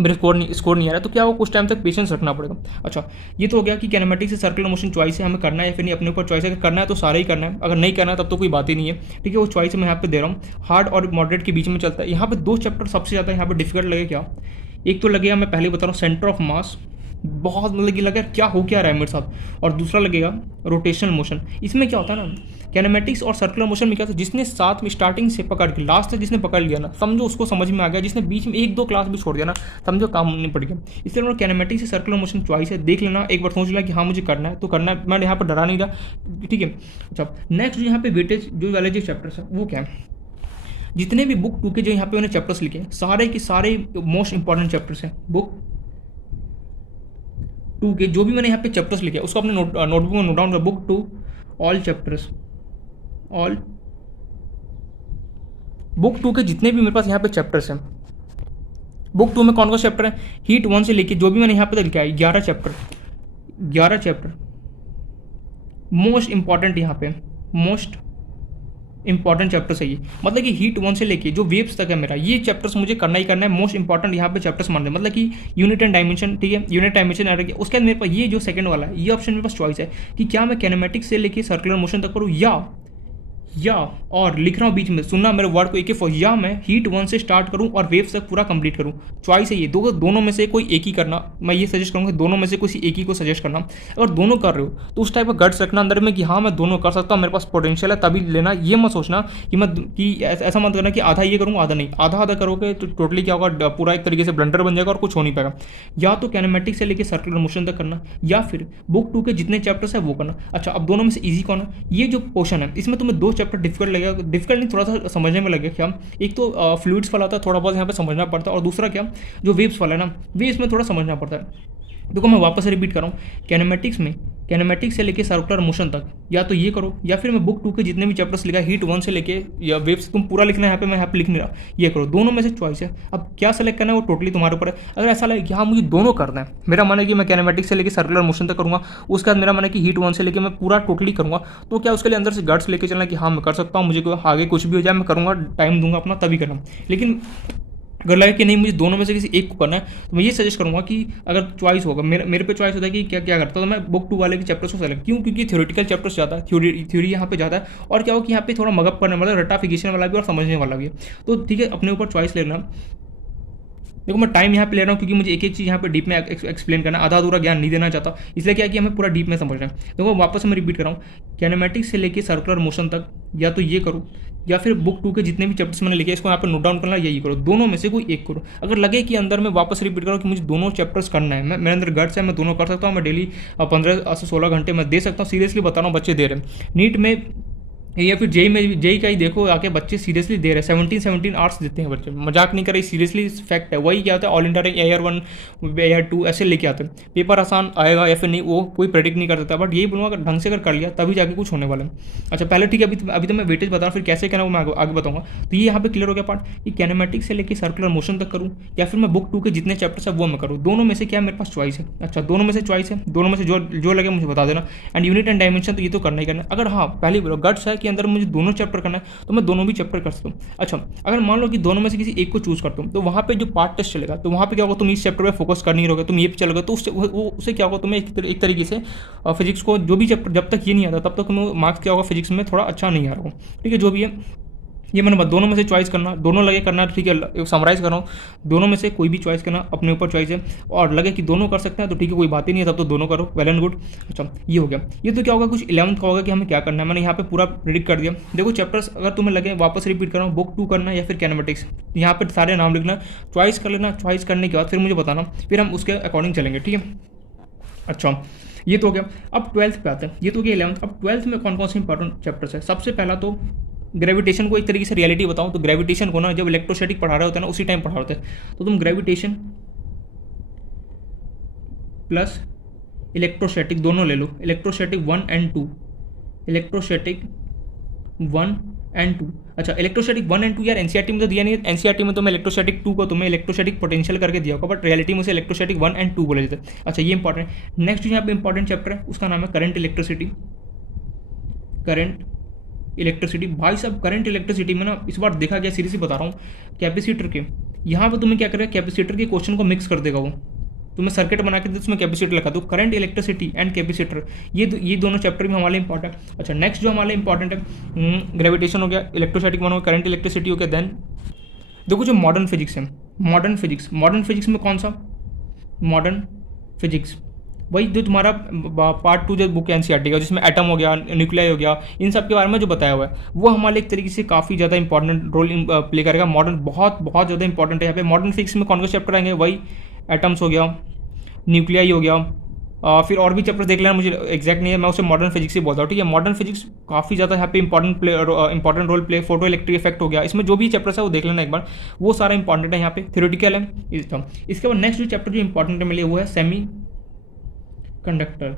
मेरे स्कोर नहीं आ रहा, तो क्या हो कुछ टाइम तक पेशेंस रखना पड़ेगा। अच्छा, ये तो हो गया कि कैनेमेटिक्स से सर्कुलर मोशन चॉइस है, हमें करना है या फिर नहीं, अपने ऊपर चॉइस है। अगर करना है तो सारा ही करना है, अगर नहीं करना है तब तो कोई बात ही नहीं है। ठीक है, वो चॉइस मैं यहाँ पे दे रहा हूँ। हार्ड और मॉडरेट के बीच में चलता है। यहाँ पे 2 चैप्टर सबसे ज़्यादा यहाँ पे डिफिकल्ट लगे क्या, एक तो लगेगा, मैं पहले बता रहा हूँ, सेंटर ऑफ मास, बहुत मतलब कि लगा क्या हो क्या रहा है मेरे साथ। और दूसरा लगेगा रोटेशनल मोशन। इसमें क्या होता है ना, कैनेमेटिक्स और सर्कुलर मोशन में क्या था, जिसने साथ में स्टार्टिंग से पकड़ के लास्ट तक जिसने पकड़ लिया ना, समझो उसको समझ में आ गया। जिसने बीच में 1-2 क्लास भी छोड़ दिया ना, समझो काम नहीं पड़ गया। इसलिए मेरा कैनेमेटिक्स से सर्कुलर मोशन चॉइस है, देख लेना, एक बार सोच लेना कि हाँ मुझे करना है तो करना है, मैं यहाँ पर डरा नहीं रहा। ठीक है। अच्छा, नेक्स्ट जो यहाँ पे वेटेज जो वाले जो चैप्टर्स है वो क्या है, जितने भी बुक 2 के जो यहाँ पे मैंने चैप्टर्स लिखे सारे के सारे मोस्ट इंपॉर्टेंट चैप्टर्स हैं। बुक 2 के जो भी मैंने यहाँ पे चैप्टर्स लिखे उसको अपने नोटबुक में नोट डाउन कर। Book 2 all chapters, all book 2 के जितने भी मेरे पास यहाँ पे चैप्टर्स हैं, बुक 2 में कौन कौन चैप्टर है, हीट 1 से लेके जो भी मैंने यहाँ पे लिखा है 11 चैप्टर, 11 चैप्टर मोस्ट इंपॉर्टेंट, यहाँ पे मोस्ट इंपॉर्टेंट चैप्टर्स है ये। मतलब कि हीट 1 से लेके जो वेव्स तक है मेरा, ये चैप्टर्स मुझे करना ही करना है। मोस्ट इंपॉर्टेंट यहाँ पे चैप्टर्स मान रहे, मतलब कि यूनिट एंड डायमेंशन। ठीक है, यूनिट डायमेंशन आ रहा है। उसके बाद मेरे पास ये जो सेकंड वाला है, ये ऑप्शन मेरे पास चॉइस है कि क्या मैं कैनेमेटिक्स से लेके सर्कुलर मोशन तक करूँ, या और लिख रहा हूँ बीच में, सुनना मेरे वर्ड को एक एक, या मैं हीट 1 से स्टार्ट करूँ और वेव्स तक पूरा कंप्लीट करूँ। चॉइस है ये, दोनों में से कोई एक ही करना। मैं ये सजेस्ट करूँगा दोनों में से किसी एक ही को सजेस्ट करना। अगर दोनों कर रहे हो तो उस टाइप का गट्स रखना अंदर में कि हाँ मैं दोनों कर सकता हूँ, मेरे पास पोटेंशियल है, तभी लेना। ये मत सोचना कि ऐसा मत करना कि आधा ये करूँगा आधा नहीं। आधा आधा करोगे तो टोटली क्या होगा, पूरा एक तरीके से ब्लंडर बन जाएगा और कुछ हो नहीं पाएगा। या तो कैनेमेटिक्स से लेकर सर्कुलर मोशन तक करना, या फिर बुक 2 के जितने चैप्टर्स है वो करना। अच्छा, अब दोनों में से ईजी कौन है, ये जो पोर्शन है इसमें तुम्हें 2 चैप्टर डिफिकल्ट लगेगा, डिफिकल्ट नहीं, थोड़ा सा समझने में लगे क्या। एक तो फ्लूइड्स वाला था, थोड़ा बहुत यहाँ पे समझना पड़ता है, और दूसरा क्या, जो वेव्स वाला है ना, वेव्स में थोड़ा समझना पड़ता है। देखो मैं वापस रिपीट कर रहा हूँ, कैनेमेटिक्स से लेके सर्कुलर मोशन तक या तो ये करो, या फिर मैं बुक 2 के जितने भी चैप्टर्स लिखा है हीट 1 से लेके या वेव्स, तुम पूरा लिखना है यहाँ पे, मैं यहाँ पे लिख नहीं रहा, ये करो। दोनों में से चॉइस है। अब क्या सेलेक्ट करना है वो टोटली तुम्हारे ऊपर है। अगर ऐसा लगे कि हाँ मुझे दोनों करना है, मेरा मन है कि मैं कैनेमेटिक्स से लेकर सर्कुलर मोशन तक करूँगा, उसके बाद मेरा मन है कि हीट 1 से लेकर मैं पूरा टोटली करूँगा, तो क्या उसके लिए अंदर से गट्स लेके चलना कि हाँ मैं कर सकता हूँ, मुझे आगे कुछ भी हो जाए मैं करूँगा, टाइम दूंगा अपना, तभी करना। लेकिन अगर लगे कि नहीं मुझे दोनों में से किसी एक को करना है, तो मैं ये सजेस्ट करूंगा कि अगर चॉइस होगा, मेरे पे चॉइस होता है कि क्या क्या करता, तो मैं बुक 2 वाले के चैप्टर्स को सेलेक्ट, क्योंकि थ्योरेटिकल चैप्टर्स ज़्यादा है, थ्योरी यहाँ पे ज़्यादा है, और क्या हो कि यहाँ पे थोड़ा मगअप करने वाला, रटाफिकेशन वाला भी और समझने वाला भी है। तो ठीक है, अपने ऊपर चॉइस लेना। देखो मैं टाइम यहाँ पे ले रहा हूँ क्योंकि मुझे एक एक चीज़ यहाँ पे डीप में एक्सप्लेन करना, आधा अधूरा ज्ञान नहीं देना चाहता, इसलिए क्या कि हमें पूरा डीप में समझना है। देखो वापस मैं रिपीट कर रहा हूँ, कैनेमेटिक्स से लेके सर्कुलर मोशन तक या तो ये करो, या फिर बुक 2 के जितने भी चैप्टर्स मैंने लिखे इसको यहाँ पे नोट डाउन करना, यही करो। दोनों में से कोई एक करो। अगर लगे कि अंदर में वापस रिपीट करो कि मुझे दोनों चैप्टर्स करना है, मेरे अंदर गट्स है, मैं दोनों कर सकता हूँ, मैं डेली 15 से 16 घंटे मैं दे सकता हूँ, सीरियसली बता रहा हूँ, बच्चे दे रहे हैं नीट में या फिर जेई का ही देखो आके बच्चे सीरियसली दे रहे हैं, 17 आवर्स देते हैं बच्चे, मजाक नहीं कर रहे, सीरियसली फैक्ट है। वही क्या होता है, all India rank AR 1 AR 2 ऐसे लेके आते हैं। पेपर आसान आएगा या फिर नहीं वो कोई प्रेडिक्ट नहीं कर सकता, बट यही बोलूँगा अगर ढंग से अगर कर लिया तभी जाके कुछ होने वाला है। अच्छा पहले ठीक है, अभी तो मैं वेटेज बता रहा हूँ, फिर कैसे करना वो मैं आगे बताऊँगा। तो ये यहाँ पे क्लियर हो गया पार्ट कि कैनेमेटिक्स से लेकर सर्कुलर मोशन तक करूँ या फिर मैं बुक 2 के जितने चैप्टर्स है वो मैं करूँ, दोनों में से क्या मेरे पास चॉइस है। अच्छा दोनों में से चॉइस है, दोनों में से जो लगे मुझे बता देना। एंड यूनिट एंड डायमेंशन तो ये तो करना ही करना। अगर हाँ पहली गट्स है कि अंदर मुझे दोनों चैप्टर करना है तो मैं दोनों भी चैप्टर कर सकता हूँ। अच्छा अगर मान लो कि दोनों में से किसी एक को चूज करता हूँ, तो वहाँ पे जो पार्ट टेस्ट चलेगा, तो वहाँ पे क्या होगा, तुम इस चैप्टर पे फोकस कर नहीं रहोगे, तुम ये पे चलोगे, तो उससे क्या होगा, तुम्हें एक तरीके से फिजिक्स को जो भी चैप्टर जब तक ये नहीं आता तब तक तुम्हें मार्क्स क्या होगा फिजिक्स में थोड़ा अच्छा नहीं आ रहा होगा। ठीक है, जो भी है ये मैंने दोनों में से चॉइस करना, दोनों लगे करना। ठीक है, समराइज कर रहा हूँ, दोनों में से कोई भी चॉइस करना, अपने ऊपर चॉइस है। और लगे कि दोनों कर सकते हैं तो ठीक है, कोई बात ही नहीं है, तब तो दोनों करो, वेल एंड गुड। अच्छा ये हो गया। ये तो क्या होगा, कुछ 11th का होगा कि हमें क्या करना है, मैंने यहाँ पे पूरा प्रेडिक्ट कर दिया। देखो चैप्टर्स अगर तुम्हें लगे, वापस रिपीट कर रहा हूँ, बुक 2 करना या फिर कैनेमेटिक्स, यहाँ पे सारे नाम लिखना, चॉइस कर लेना। चॉइस करने के बाद फिर मुझे बताना, फिर हम उसके अकॉर्डिंग चलेंगे। ठीक है, अच्छा ये तो हो गया। अब 12th पे आते हैं, ये तो हो गया 11th। अब 12th में कौन कौन से इंपॉर्टेंट चैप्टर्स है। सबसे पहला तो ग्रेविटेशन को एक तरीके से रियलिटी बताऊं तो ग्रेविटेशन को ना जब इलेक्ट्रोस्टैटिक पढ़ा रहे होते हैं ना उसी टाइम पढ़ा होता है, तो तुम ग्रेविटेशन प्लस इलेक्ट्रोस्टैटिक दोनों ले लो, इलेक्ट्रोस्टैटिक 1 and 2, इलेक्ट्रोस्टैटिक 1 and 2। अच्छा इलेक्ट्रोस्टैटिक 1 and 2 यार एनसीईआरटी में तो दिया नहीं है, एनसीईआरटी में तो मैं इलेक्ट्रोस्टैटिक 2 को तुम्हें इलेक्ट्रोस्टैटिक पोटेंशियल करके दिया होगा, बट रियलिटी में उसे इलेक्ट्रोस्टैटिक 1 and 2 बोले जाते हैं। अच्छा ये इंपॉर्टेंट। नेक्स्ट यहाँ पे इंपॉर्टेंट चैप्टर है, उसका नाम है करंट इलेक्ट्रिसिटी। करंट इलेक्ट्रिसिटी भाई साहब, करंट इलेक्ट्रिसिटी में ना इस बार देखा गया, सीरियसली बता रहा हूँ, कैपेसिटर के यहाँ पे तुम्हें क्या करेगा, कैपेसिटर के क्वेश्चन को मिक्स कर देगा वो, तुम्हें सर्किट बना के दे उसमें कैपेसिटर लगा दो, करंट, इलेक्ट्रिसिटी एंड कैपेसिटर, ये दोनों चैप्टर भी हमारे इंपॉर्टेंट। अच्छा नेक्स्ट जो हमारे इंपॉर्टेंट है, ग्रेविटेशन हो गया, इलेक्ट्रोस्टैटिक वन हो गया, करंट इलेक्ट्रिसिटी हो गया। देन देखो जो मॉडर्न फिजिक्स है, मॉडर्न फिजिक्स में कौन सा, मॉडर्न फिजिक्स वही जो तुम्हारा पार्ट 2 जो बुक एनसीईआरटी का, जिसमें एटम हो गया, न्यूक्लियाई हो गया, इन सब के बारे में जो बताया हुआ है, वो हमारे एक तरीके से काफ़ी ज़्यादा इंपॉर्टेंट रोल प्ले करेगा। मॉडर्न बहुत बहुत ज़्यादा इंपॉर्टेंट है यहाँ पे। मॉडर्न फिजिक्स में कौन से चैप्टर आएंगे, वही एटम्स हो गया, न्यूक्लियाई हो गया, फिर और भी चैप्टर देख लेना, मुझे एग्जैक्ट नहीं है, मैं उसे मॉडर्न फिजिक्स ही बोलता हूँ, ठीक है। मॉडर्न फिजिक्स काफ़ी ज़्यादा यहाँ पे important role play, photo electric effect हो गया, इसमें जो भी चैप्टर्स है वो देख लेना एक बार, वो सारा इंपॉर्टेंट है यहाँ पे, थ्योरेटिकल है। इसके बाद नेक्स्ट जो चैप्टर जो इंपॉर्टेंट मिले वो है सेमी कंडक्टर।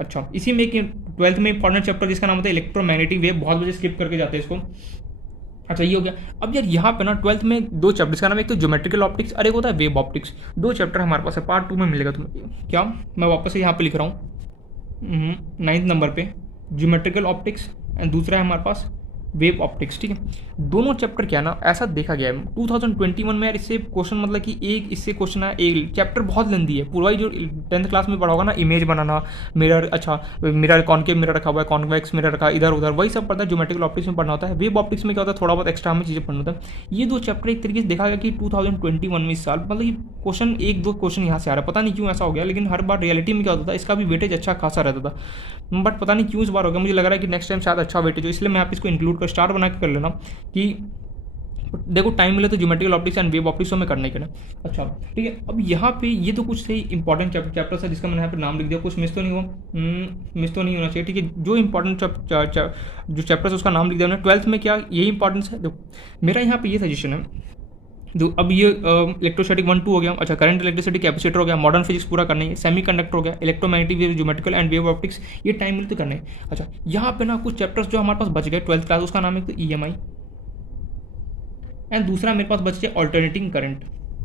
अच्छा इसी में एक 12th में इंपॉर्टेंट चैप्टर जिसका नाम होता है इलेक्ट्रोमैग्नेटिक वेव, बहुत बजे स्किप करके जाते हैं इसको। अच्छा ये हो गया। अब यार यहाँ पे ना 12th में 2 चैप्टर का नाम, एक तो ज्योमेट्रिकल ऑप्टिक्स और एक होता है वेव ऑप्टिक्स। 2 चैप्टर हमारे पास है, पार्ट 2 में मिलेगा तुम्हें। क्या मैं वापस से यहाँ पे लिख रहा हूँ 9th नंबर पे ज्योमेट्रिकल ऑप्टिक्स एंड दूसरा है हमारे पास वेव ऑप्टिक्स, ठीक है। दोनों चैप्टर क्या ना ऐसा देखा गया है 2021 में यार, इससे क्वेश्चन मतलब कि एक इससे क्वेश्चन है, एक चैप्टर बहुत लेंदी है पूरा ही, जो 10th क्लास में पढ़ा होगा ना, इमेज बनाना, मिरर, अच्छा मिरर कॉनकेव मिरर रखा हुआ है, कॉन्वेक्स मिरर रखा इधर उधर, वही सब पढ़ता है, ज्योमेट्रिकल ऑप्टिक्स में पढ़ना होता है। वेव ऑप्टिक्स में क्या होता है, थोड़ा बहुत एक्स्ट्रा हमें चीज़ें पढ़ना होता है। ये 2 चैप्टर एक तरीके से देखा गया कि 2021 में इस साल मतलब कि क्वेश्चन 1-2 क्वेश्चन यहाँ से आ रहा है, पता नहीं क्यों ऐसा हो गया, लेकिन हर बार रियलिटी में क्या होता था, इसका भी वेटेज अच्छा खासा रहता था, बट पता नहीं क्यों इस बार हो गया। मुझे लग रहा है कि नेक्स्ट टाइम शायद अच्छा वेटेज हो, इसलिए मैं आप इसको इंक्लूड कर स्टार बना के कर लेना कि देखो टाइम मिले तो geometrical optics and wave optics में करना ही करना। अच्छा ठीक है, अब यहाँ पे ये तो कुछ सही इंपॉर्टेंट चैप्टर्स है जिसका मैंने यहाँ पे नाम लिख दिया, कुछ मिस तो नहीं हुआ, मिस तो नहीं होना चाहिए, ठीक है। जो इंपॉर्टेंट जो चैप्टर्स है उसका नाम लिख दिया मैंने। 12th में क्या यही इंपॉर्टेंस है, देखो मेरा यहाँ पे ये सजेशन है। अब ये इलेक्ट्रोस्टैटिक 1-2 हो गया। अच्छा करंट इलेक्ट्रिसिटी कैपेसिटर हो गया, मॉडर्न फिजिक्स पूरा करना है, सेमी कंडक्टर हो गया, electromagnetic wave, geometrical and wave optics, ये टाइम मिले तो करना है। अच्छा यहाँ पे ना कुछ चैप्टर्स जो हमारे पास बच गए 12th क्लास, उसका नाम है तो EMI एंड दूसरा मेरे पास बच गया ऑल्टरनेटिंग करंट।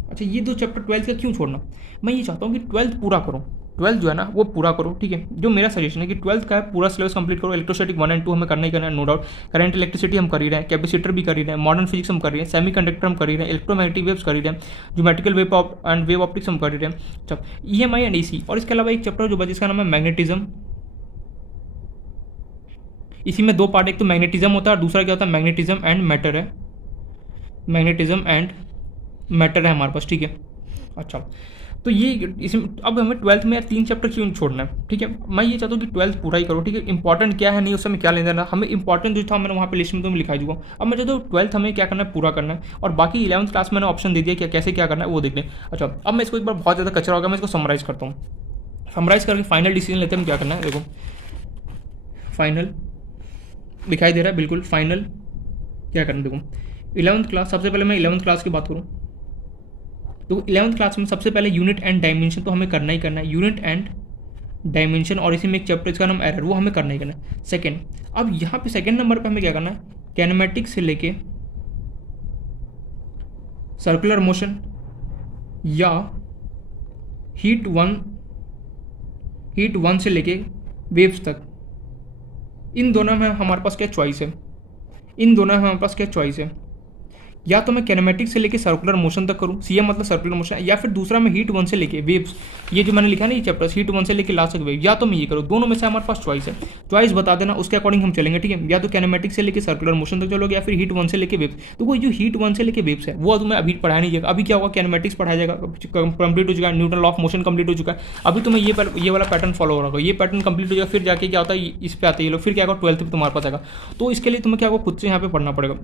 अच्छा ये 2 चैप्टर 12th का क्यों छोड़ना, मैं ये चाहता हूँ कि 12th पूरा करो, 12th जो है ना वो पूरा करो, ठीक है। जो मेरा सजेशन है कि 12th का है पूरा सिलेबस कंप्लीट करो। इलेक्ट्रोस्टैटिक 1 एंड 2 हमें करना ही करना है, नो डाउट। करंट इलेक्ट्रिसिटी हम कर ही रहे हैं, कैपेसिटर भी कर ही रहे हैं, मॉडर्न फिजिक्स हम कर रहे हैं, सेमी कंडक्टर हम कर ही रहे हैं, इलेक्ट्रोमैग्नेटिक वेव्स कर ही रहे हैं, geometrical wave and wave optics हम कर ही रहे हैं। अच्छा EMI एंड AC, और इसके अलावा एक चैप्टर जो बचा जिसका नाम है मैग्नेटिज्म। इसी में 2 पार्ट, एक तो मैग्नेटिज्म होता है और दूसरा क्या होता है मैग्नेटिज्म एंड मैटर है, मैग्नेटिज्म एंड मैटर है हमारे पास, ठीक है। अच्छा तो ये इसमें अब हमें 12th में 3 चैप्टर क्यों छोड़ना है, ठीक है। मैं ये चाहता हूँ कि 12th पूरा ही करो, ठीक है। इंपॉर्टेंट क्या है नहीं उससे मैं क्या लेना देना, हमें इंपॉर्टेंट जो था मैंने वहाँ पे लिस्ट में तो मैं लिखा दूँगा। अब मैं चाहता हूँ 12th हमें क्या करना है, पूरा करना है, और बाकी 11th क्लास मैंने ऑप्शन दे दिया कि कैसे क्या करना है वो देख लें। अच्छा अब मैं इसको एक बार बहुत ज़्यादा कचरा होगा, मैं इसको समराइज़ करता हूँ। समराइज़ करके फाइनल डिसीजन लेते हैं हम क्या करना है। देखो फाइनल दिखाई दे रहा है, बिल्कुल फाइनल क्या करना है। देखो 11th क्लास, सबसे पहले मैं 11th क्लास की बात करूँ तो 11th क्लास में सबसे पहले यूनिट एंड डायमेंशन तो हमें करना ही करना है, यूनिट एंड डायमेंशन, और इसी में एक चैप्टर इसका नाम एरर, वो हमें करना ही करना है। सेकेंड, अब यहाँ पे सेकेंड नंबर पे हमें क्या करना है, कैनेमेटिक्स से लेके सर्कुलर मोशन या हीट वन से लेके वेव्स तक, इन दोनों में हमारे पास क्या चॉइस है, इन दोनों में हमारे पास क्या चॉइस है, या तो मैं कैनेमेटिक्स से लेके सर्कुलर मोशन तक करूँ, CM मतलब सर्कुलर मोशन, या फिर दूसरा मैं हीट 1 से लेके वेव्स, ये जो मैंने लिखा ना ये चैप्टर्स हीट 1 से लेके लास्ट तक वेव, या तो मैं ये करूँ। दोनों में से हमारे पास चॉइस है, चॉइस बता देना, उसके अकॉर्डिंग हम चलेंगे, ठीक है। या तो कैनेमेटिक्स से लेके सर्कुलर मोशन तक चलोगे, या फिर हीट 1 से लेके वेव्स। तो वो जो हीट 1 से लेके वेव्स है वो तुम्हें अभी पढ़ाया नहीं जाएगा। अभी क्या होगा, कैनेमेटिक्स पढ़ाया जाएगा, कंप्लीट हो चुका है, Newton law of motion complete हो चुका है। अभी तुम्हें ये वाला पैटर्न फॉलो हो रहा होगा, ये पैटर्न कंप्लीट हो जाएगा, फिर जाके क्या होता है इस पे आते हैं ये लोग, फिर क्या होगा 12th में तुम्हारे पास आएगा। तो इसके लिए तुम्हें क्या होगा, खुद से यहाँ पे पढ़ना पड़ेगा।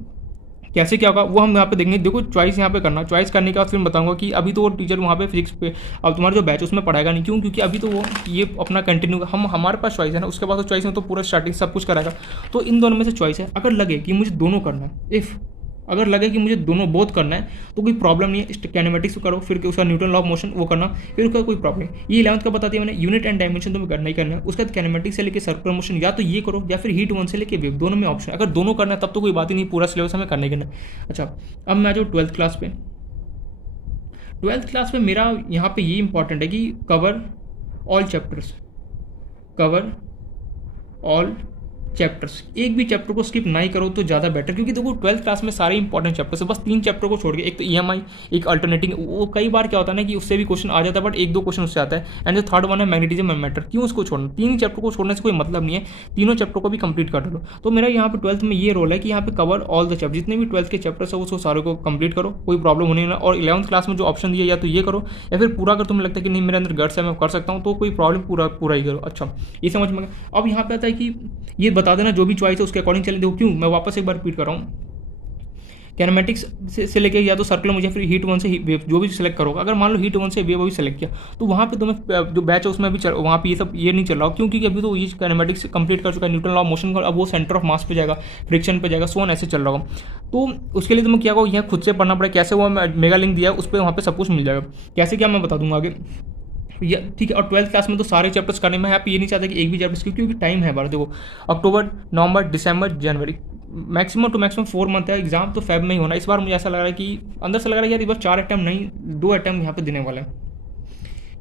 कैसे क्या होगा वो हम यहाँ पे देखेंगे। देखो चॉइस यहाँ पे करना, चॉइस करने के बाद फिर बताऊंगा कि अभी तो वो टीचर वहाँ पे फिजिक्स पे अब तुम्हारा जो बैच उसमें पढ़ाएगा नहीं, क्यों, क्योंकि अभी तो वो ये अपना कंटिन्यू हमारे पास चॉइस है ना, उसके बाद तो चॉइस में तो पूरा स्टार्टिंग सब कुछ कराएगा। तो इन दोनों में से चॉइस है, अगर लगे कि मुझे दोनों करना है, अगर लगे कि मुझे दोनों बोथ करना है तो कोई प्रॉब्लम नहीं है, कैनेमेटिक्स करो, फिर उसका न्यूटन लॉ ऑफ मोशन वो करना, फिर उसका कोई प्रॉब्लम नहीं। ये 11th का बता दिया मैंने, यूनिट एंड डायमेंशन तुम्हें करना ही करना है। उसके बाद कैनेमेटिक्स से लेकर सर्कुलर मोशन या तो ये करो, या फिर हीट 1 से लेकर वेव, दोनों में ऑप्शन। अगर दोनों करना है तब तो कोई बात ही नहीं, पूरा सिलेबस हमें करना ही करना है। अच्छा अब मैं आ जाऊँ 12th क्लास पे। 12th क्लास में मेरा यहाँ पे ये इंपॉर्टेंट है कि कवर ऑल चैप्टर्स, एक भी चैप्टर को स्किप नहीं करो तो ज़्यादा बेटर, क्योंकि देखो 12th क्लास में सारे इंपॉर्टेंट चैप्टर्स है, बस 3 चैप्टर को छोड़ के, एक तो EMI, एक अल्टरनेटिंग, वो कई बार क्या होता है ना कि उससे भी क्वेश्चन आ जाता है, बट 1-2 क्वेश्चन उससे आता है, एंड जो थर्ड वन है मैग्नेटिज्म एंड मैटर, क्यों उसको छोड़ना, 3 चैप्टर को छोड़ने से कोई मतलब नहीं है, तीनों चैप्टर को भी कंप्लीट कर लो। तो मेरा यहाँ पे 12th में ये रोल है कि यहाँ पे कवर ऑल द चैप्टर, जितने भी 12th के चैप्टर्स है उसको सारे को कंप्लीट करो, कोई प्रॉब्लम होने ना। और 11th क्लास में जो ऑप्शन दिया या तो ये करो, या फिर पूरा अगर तुम्हें लगता है कि नहीं मेरे अंदर गट्स है मैं कर सकता हूँ, तो कोई प्रॉब्लम पूरा ही करो। अच्छा, ये समझ में गया। अब यहाँ पे आता है कि ये बता देना जो भी चॉइस है उसके अकॉर्डिंग चले। देखो क्यों, मैं वापस एक बार रिपीट कर रहा हूँ, कैनेमेटिक्स से लेके या तो सर्कुलर मुझे फिर हीट वन से वेव जो भी सिलेक्ट करोगे, अगर मान लो हीट वन से वेव अभी सेलेक्ट किया, तो वहाँ पे तुम्हें जो बैच है उसमें अभी वहाँ पे ये नहीं चल रहा हो, क्योंकि अभी तो ये कैनेमेटिक्स कंप्लीट कर चुका है, न्यूटन लॉ ऑफ मोशन का, अब वो सेंटर ऑफ मास पे जाएगा, फ्रिक्शन पे जाएगा, सोन ऐसे चल रहा होगा। तो उसके लिए तुम्हें क्या होगा, यहाँ खुद से पढ़ना पड़ेगा, कैसे वो मेगा लिंक दिया है उस पर वहाँ पे सब कुछ मिल जाएगा, कैसे क्या मैं बता दूंगा आगे। ठीक है। और 12th क्लास में तो सारे चैप्टर्स करने में है, आप ये नहीं चाहते कि एक भी चैप्टर, क्योंकि टाइम है बार, देखो अक्टूबर, नवंबर, दिसंबर, जनवरी, मैक्सिमम टू मैक्सिमम 4 मंथ है, एग्जाम तो फेब में ही होना। इस बार मुझे ऐसा लग रहा है कि अंदर से लग रहा है यार इस बार 4 अटैम्प्ट नहीं 2 अटैम्प्ट यहाँ पे देने वाले हैं,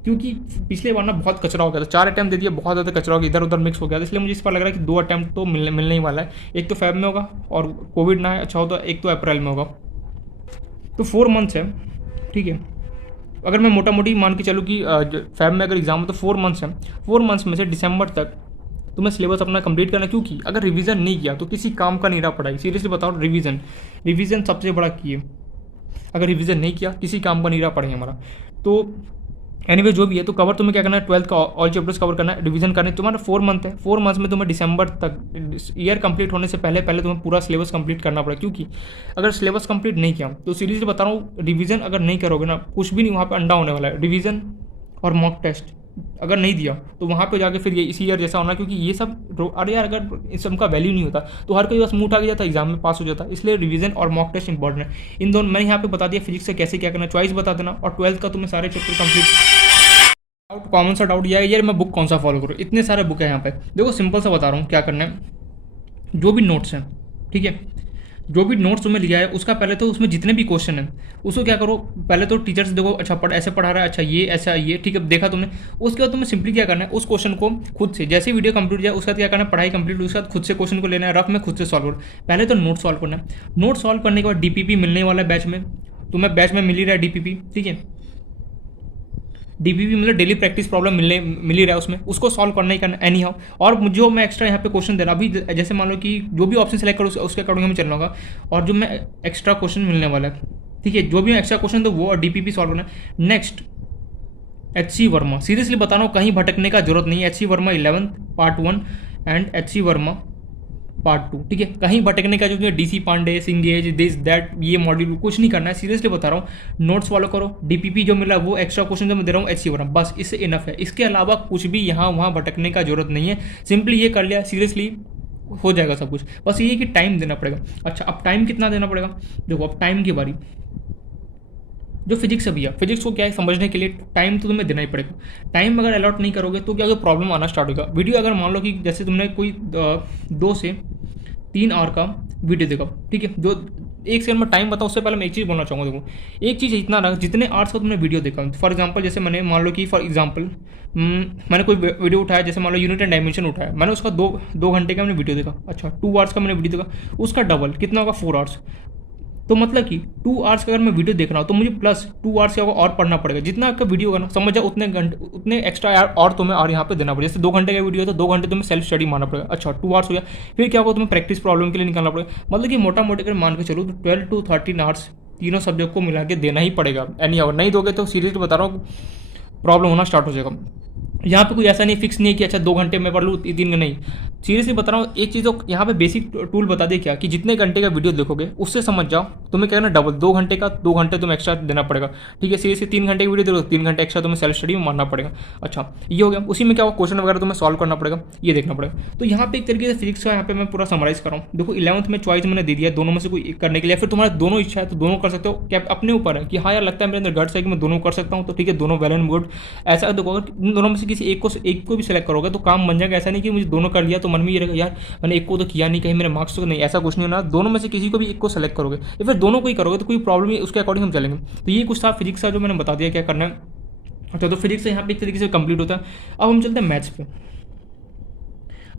क्योंकि पिछले बार ना बहुत कचरा हो गया था, 4 अटैम्प्ट दे दिया, बहुत ज़्यादा कचरा हो गया, इधर उधर मिक्स हो गया था, इसलिए मुझे इस बार लग रहा है कि 2 अटैम्प्ट तो मिलने ही वाला है। एक तो फेब में होगा, और कोविड ना अच्छा हो तो एक तो अप्रैल में होगा, तो 4 मंथ्स है। ठीक है, अगर मैं मोटा मोटी मान के चलूँ कि फैब में अगर एग्जाम हो तो 4 मंथ्स हैं, 4 मंथ्स में से दिसंबर तक तुम्हें सिलेबस अपना कंप्लीट करना, क्योंकि अगर रिवीजन नहीं किया तो किसी काम का नहीं रहा पढ़ाई। सीरियसली बताओ, रिवीजन सबसे बड़ा की है, अगर रिवीजन नहीं किया किसी काम का नहीं रहा पढ़ाई हमारा। तो एनीवे जो भी है, तो कवर तुम्हें क्या करना है, 12th का ऑल चैप्टर्स कवर करना है, रिवीजन करना है। तुम्हारा 4 मंथ है, 4 मंथ्स में तुम्हें दिसंबर तक ईयर कंप्लीट होने से पहले तुम्हें पूरा सिलेबस कंप्लीट करना पड़ेगा, क्योंकि अगर सिलेबस कंप्लीट नहीं किया तो सीरीज बता रहा हूँ, रिवीजन अगर नहीं करोगे ना, कुछ भी नहीं वहाँ पर अंडा होने वाला है। रिवीजन और मॉक टेस्ट अगर नहीं दिया तो वहाँ पे जाके फिर ये इसी ईयर जैसा होना, क्योंकि ये सब अरे यार अगर इस सब का वैल्यू नहीं होता तो हर कोई बस मुंह उठा के जाता, एग्जाम में पास हो जाता। इसलिए रिवीजन और मॉक टेस्ट इंपॉर्टेंट है। इन दोनों मैंने यहाँ पे बता दिया फिजिक्स से कैसे क्या करना, चॉइस बता देना, और 12th का तुम्हें सारे चैप्टर कंप्लीट। डाउट, कॉमन सा डाउट ये है यार मैं बुक कौन सा फॉलो करूँ, इतने सारे बुक है यहाँ पे। देखो सिंपल सा बता रहा हूँ क्या करना है, जो भी नोट्स हैं, ठीक है, जो भी नोट्स तुम्हें लिया है उसका पहले तो उसमें जितने भी क्वेश्चन हैं उसको क्या करो, पहले तो टीचर से देखो, अच्छा ऐसे पढ़ा रहा है, अच्छा ये ऐसा ये ठीक है देखा तुमने, उसके बाद तुम्हें सिंपली क्या करना है, उस क्वेश्चन को खुद से, जैसे वीडियो कंप्लीट जाए उसके बाद क्या करना है, पढ़ाई कंप्लीट उसके बाद खुद से क्वेश्चन को लेना है, रफ में खुद से सॉल्व करो। पहले तो नोट सॉल्व करना है, नोट सॉल्व करने के बाद DPP मिलने वाला है बैच में, तुम्हें बैच में मिल ही रहा है DPP, ठीक है, DPP मतलब डेली प्रैक्टिस प्रॉब्लम मिल ही रहा है उसमें, उसको सॉल्व करना ही करना एनी हाउ। और जो मैं एक्स्ट्रा यहाँ पे क्वेश्चन दे रहा अभी, जैसे मान लो कि जो भी ऑप्शन सेलेक्ट करो उसके अकॉर्डिंग हमें चलना होगा, और जो मैं एक्स्ट्रा क्वेश्चन मिलने वाला है, ठीक है, जो भी एक्स्ट्रा क्वेश्चन तो वो और DPP सॉल्व करना है। नेक्स्ट HC वर्मा, सीरियसली बता रहा हूँ कहीं भटकने का जरूरत नहीं है। HC वर्मा 11th पार्ट 1 एंड HC वर्मा पार्ट 2, ठीक है, कहीं भटकने का जो DC Pandey, Cengage, this that ये मॉड्यूल कुछ नहीं करना है, सीरियसली बता रहा हूँ। नोट्स फॉलो करो, DPP जो मिला वो एक्स्ट्रा क्वेश्चन जो मैं दे रहा हूँ HC वर्मा, बस इससे इनफ है। इसके अलावा कुछ भी यहाँ वहाँ भटकने का जरूरत नहीं है, सिंपली ये कर लिया, सीरियसली हो जाएगा सब कुछ। बस ये कि टाइम देना पड़ेगा। अच्छा, अब टाइम कितना देना पड़ेगा, देखो अब टाइम की बारी, जो फिजिक्स है भैया, फिजिक्स को क्या है समझने के लिए टाइम तो तुम्हें देना ही पड़ेगा। टाइम अगर अलॉट नहीं करोगे तो क्या प्रॉब्लम आना स्टार्ट होगा। वीडियो अगर मान लो कि जैसे तुमने कोई 2 से 3 आवर का वीडियो देखा, ठीक है, जो 1 सेकंड में टाइम बताओ, उससे पहले मैं एक चीज़ बोलना चाहूँगा। देखो एक चीज़ इतना रहा, जितने आवर्स का तुमने वीडियो देखा, फॉर एग्जाम्पल जैसे मैंने मान लो कि मैंने कोई वीडियो उठाया, जैसे मान लो यूनिट एंड डायमेंशन उठाया, मैंने उसका 2 घंटे का मैंने वीडियो देखा, अच्छा 2 आवर्स का मैंने वीडियो देखा, उसका डबल कितना होगा 4 आवर्स। तो मतलब कि 2 आवर्स का अगर मैं वीडियो देख रहा हूँ तो मुझे प्लस 2 आवर्स का और पढ़ना पड़ेगा, जितना आपका वीडियो होगा ना, समझ जाओ उतने घंटे उतने एक्स्ट्रा और तुम्हें और यहाँ पे देना पड़ेगा। जैसे 2 घंटे का वीडियो है तो 2 घंटे तुम्हें सेल्फ स्टडी मानना पड़ेगा, अच्छा 2 आवर्स हो गया, फिर क्या होगा तुम्हें प्रैक्टिस प्रॉब्लम के लिए निकालना पड़ेगा। मतलब कि मोटा मोटी अगर मान के चलो तो 12 to 13 आवर्स तीनों सब्जेक्ट को मिला के देना ही पड़ेगा, एनी आवर नहीं दोगे तो सीरियसली बता रहा हूँ प्रॉब्लम होना स्टार्ट हो जाएगा। यहाँ पे कोई ऐसा नहीं फिक्स नहीं है कि अच्छा 2 घंटे में पढ़ लूँ 3 घंटे, नहीं, सीरियसली बता रहा हूँ। एक चीज़ तो यहाँ पे बेसिक टूल बता दे क्या, कि जितने घंटे का वीडियो देखोगे उससे समझ जाओ तुम्हें क्या करना, डबल 2 घंटे का 2 घंटे तुम्हें एक्स्ट्रा देना पड़ेगा, ठीक है। सीरियसली 3 घंटे की वीडियो देखो 3 घंटे एक्स्ट्रा तुम्हें सेल्फ स्टडी में मानना पड़ेगा। अच्छा ये हो गया, उसी में क्या होगा क्वेश्चन वगैरह तुम्हें सॉल्व करना पड़ेगा, ये देखना पड़ेगा। तो यहाँ पे एक तरीके से फिजिक्स का यहाँ पे मैं पूरा समराइज कर रहा हूँ। देखो 11th में चॉइस मैंने दे दिया, दोनों में से कोई एक करने के लिए, फिर तुम्हारा दोनों इच्छा है तो दोनों कर सकते हो, क्या अपने ऊपर है कि हाँ यार लगता है मेरे अंदर गट्स है कि मैं दोनों कर सकता हूँ, तो ठीक है दोनों वेल एंड गुड। ऐसा देखो अगर इन दोनों में से किसी एक को भी सिलेक्ट करोगे तो काम बन जाएगा। ऐसा नहीं कि मुझे दोनों कर लिया तो मन में ये रहेगा यार मैंने एक को तो किया नहीं, कहीं मेरे मार्क्स तो नहीं, ऐसा कुछ नहीं होना। दोनों में से किसी को भी एक को सेलेक्ट करोगे या फिर दोनों को ही करोगे तो कोई प्रॉब्लम नहीं, उसके अकॉर्डिंग हम चलेंगे। तो ये कुछ था फिजिक्स का जो मैंने बता दिया क्या करना है। अच्छा तो फिजिक्स यहाँ पे एक तरीके से कंप्लीट होता है। अब हम चलते हैं मैथ्स पे।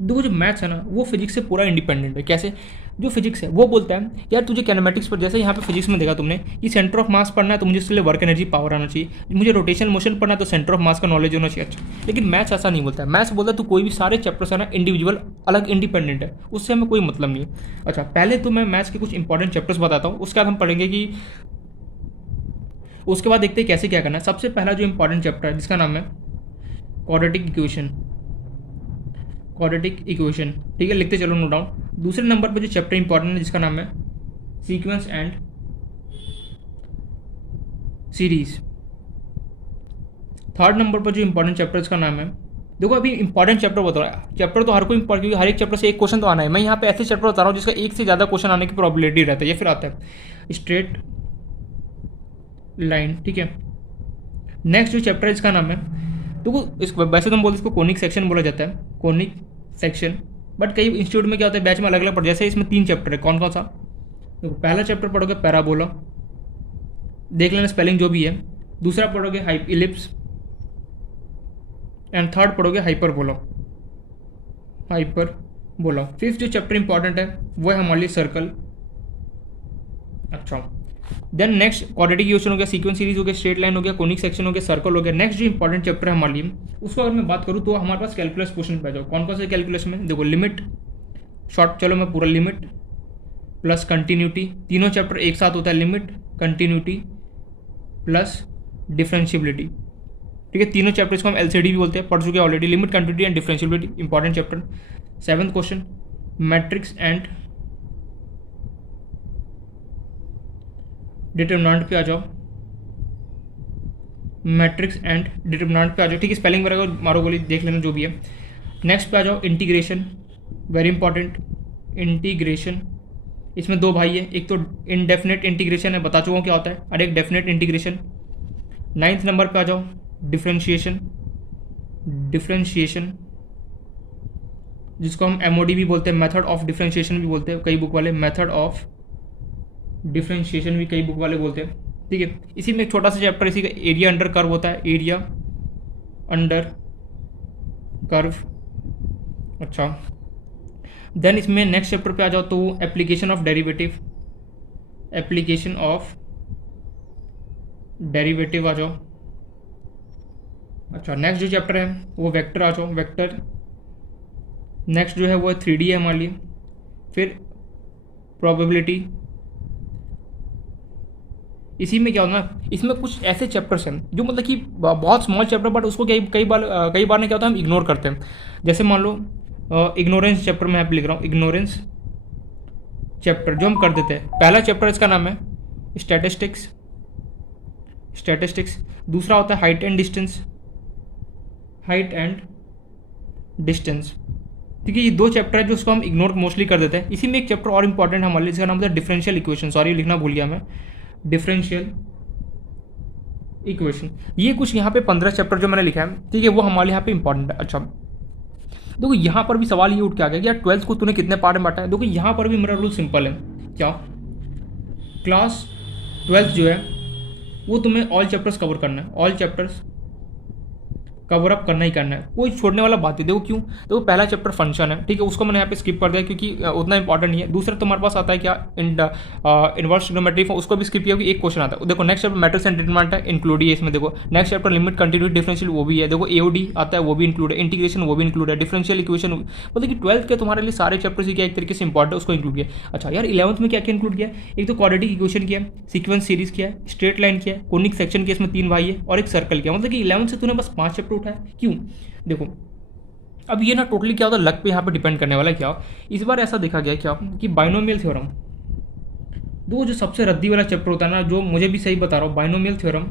देखो जो मैथ्स है ना वो फिजिक्स से पूरा इंडिपेंडेंट है। कैसे? जो फिजिक्स है वो बोलता है यार तुझे कैनेमेटिक्स पर, जैसे यहाँ पे फिजिक्स में देखा तुमने कि सेंटर ऑफ मास पढ़ना है तो मुझे इसके लिए वर्क एनर्जी पावर आना चाहिए, मुझे रोटेशनल मोशन पढ़ना है तो सेंटर ऑफ मास का नॉलेज होना चाहिए। अच्छा, लेकिन मैथ्स ऐसा नहीं बोलता है। मैथ्स बोलता है तू कोई भी सारे चैप्टर्स है ना इंडिविजुअल अलग इंडिपेंडेंट है, उससे हमें कोई मतलब नहीं है। अच्छा, पहले तो मैं मैथ्स के कुछ इंपॉर्टेंट चैप्टर्स बताता हूँ, उसके बाद हम पढ़ेंगे कि उसके बाद देखते हैं कैसे क्या करना है। सबसे पहला जो इंपॉर्टेंट चैप्टर है जिसका नाम है क्वाड्रेटिक इक्वेशन। क्वाड्रेटिक इक्वेशन, ठीक है, लिखते चलो नोट डाउन। दूसरे नंबर पर जो चैप्टर इंपॉर्टेंट है जिसका नाम है sequence and series. Third number पर जो इंपॉर्टेंट चैप्टर इसका नाम है, देखो अभी इंपॉर्टेंट चैप्टर बता रहा है, चैप्टर तो हर कोई क्योंकि हर एक चैप्टर से एक क्वेश्चन तो आना है। मैं यहाँ पे ऐसे चैप्टर बता रहा हूँ जिसका एक से ज़्यादा क्वेश्चन आने की प्रोबेबिलिटी रहता है या फिर आता है। स्ट्रेट लाइन, ठीक है। नेक्स्ट जो चैप्टर है इसका नाम है, देखो इसको वैसे तो हम बोलते हैं इसको कोनिक सेक्शन बोला जाता है, कोनिक सेक्शन, बट कई इंस्टीट्यूट में क्या होता है बैच में अलग अलग पढ़, जैसे इसमें 3 चैप्टर है। कौन कौन सा? देखो पहला चैप्टर पढ़ोगे पैराबोला, देख लेना स्पेलिंग जो भी है। दूसरा पढ़ोगे इलिप्स, एंड थर्ड पढ़ोगे हाइपरबोला। हाइपरबोला। फिफ्थ जो चैप्टर इंपॉर्टेंट है वो है हमारे लिए सर्कल। अच्छा, देन नेक्स्ट क्वाड्रेटिक इक्वेशन हो गया, सीक्वेंस सीरीज हो गया, स्ट्रेट लाइन हो गया, कोनिक सेक्शन हो गया, सर्कल हो गया। नेक्स्ट जो इंपॉर्टेंट चैप्टर है हमारे लिए उसको अगर मैं बात करूँ तो हमारे पास कैलकुलस क्वेश्चन पे जाओ। कौन कौन से कैलकुलस में? देखो लिमिट, शॉर्ट चलो मैं पूरा लिमिट प्लस कंटिन्यूटी, तीनों चैप्टर एक साथ होता है, लिमिट कंटिन्यूटी प्लस डिफरेंशियबिलिटी, ठीक है। तीनों चैप्टर्स को हम एलसीडी भी बोलते हैं, पढ़ चुके हैं already. Limit, continuity and differentiability important chapter. 7th question matrix and determinant पे आ जाओ। मैट्रिक्स एंड डिटरमिनेंट पे आ जाओ, ठीक है। स्पेलिंग वगैरह मारो गोली देख लेना जो भी है। नेक्स्ट पे आ जाओ इंटीग्रेशन, वेरी इंपॉर्टेंट इंटीग्रेशन। इसमें 2 भाई है, एक तो इनडेफिनेट इंटीग्रेशन है, बता चुका हूँ क्या होता है, और एक डेफिनेट इंटीग्रेशन। 9th नंबर पे आ जाओ डिफरेंशिएशन। डिफरेंशिएशन जिसको हम एमओडी भी बोलते हैं, मेथड ऑफ डिफरेंशिएशन भी बोलते हैं कई बुक वाले, मेथड ऑफ डिफरेंशिएशन भी कई बुक वाले बोलते हैं, ठीक है। इसी में एक छोटा सा चैप्टर इसी का एरिया अंडर कर्व होता है, एरिया अंडर कर्व। अच्छा, देन इसमें नेक्स्ट चैप्टर पे आ जाओ तो application of derivative. Application of derivative आ जाओ। अच्छा, नेक्स्ट जो चैप्टर है वो वेक्टर आ जाओ, वेक्टर। नेक्स्ट जो है वो 3D है हमारे लिए। फिर प्रोबेबिलिटी। इसी में क्या होता है ना, इसमें कुछ ऐसे चैप्टर्स हैं जो मतलब कि बहुत स्मॉल चैप्टर, बट उसको कई बार ने क्या होता है हम इग्नोर करते हैं। जैसे मान लो इग्नोरेंस चैप्टर में लिख रहा हूँ, इग्नोरेंस चैप्टर जो हम कर देते हैं। पहला चैप्टर इसका नाम है स्टैटिस्टिक्स। स्टैटिस्टिक्स। दूसरा होता है height and distance. Height and distance, ठीक है। ये 2 चैप्टर है जो उसको हम इग्नोर मोस्टली कर देते हैं। इसी में एक चैप्टर और इंपॉर्टेंट हमारे लिए, इसका नाम होता है डिफरेंशियल इक्वेशन। सॉरी लिखना भूल गया मैं, डिफरेंशियल इक्वेशन। ये कुछ यहाँ पे 15 चैप्टर जो मैंने लिखा है, ठीक है, वो हमारे यहाँ पे इंपॉर्टेंट है। अच्छा, देखो यहाँ पर भी सवाल ये उठ के आ गया कि यार 12th को तूने कितने पार्ट में बांटा है। देखो यहाँ पर भी मेरा रूल सिंपल है, क्या? क्लास 12th जो है वो तुम्हें ऑल चैप्टर्स कवर करना है, ऑल चैप्टर्स कवर अप करना ही करना है, कोई छोड़ने वाला बात है। देखो क्यों? देखो पहला चैप्टर फंक्शन है, ठीक है, उसको मैंने यहाँ पे स्किप कर दिया क्योंकि उतना इंपॉर्टेंट नहीं है। दूसरा तुम्हारे पास आता है क्या, इनवर्स ट्रिग्नोमेट्री, उसको भी स्किप किया क्योंकि एक क्वेश्चन आता है। देखो next chapter matrix and determinant है, इंक्लूड है इसमें। देखो next chapter limit, continuity, differential वो भी है। देखो एओडी आता है वो भी इंक्लूड है, इंटीग्रेशन वो भी इंक्लूड है, डिफरेंशियल इक्वेशन। मतलब कि 12th के तुम्हारे लिए सारे चैप्टर्स ही क्या एक तरीके से इंपॉर्टेंट है, उसको इंक्लूड किया। अच्छा यार 11th में क्या क्या इंक्लूड किया? एक तो क्वाड्रेटिक इक्वेशन किया, सीक्वेंस सीरीज किया, स्ट्रेट लाइन किया, कोनिक सेक्शन किया, इसमें 3 भाई है, और एक सर्कल किया। मतलब कि 11th से तूने बस 5 चैप्टर उठाया। क्यों? देखो अब ये ना टोटली क्या होता है, लक पे यहाँ पे डिपेंड करने वाला है। क्या इस बार ऐसा देखा गया क्या कि बाइनोमियल थ्योरम, दो जो सबसे रद्दी वाला चैप्टर होता है ना, जो मुझे भी सही बता रहा हूँ, बाइनोमियल थ्योरम,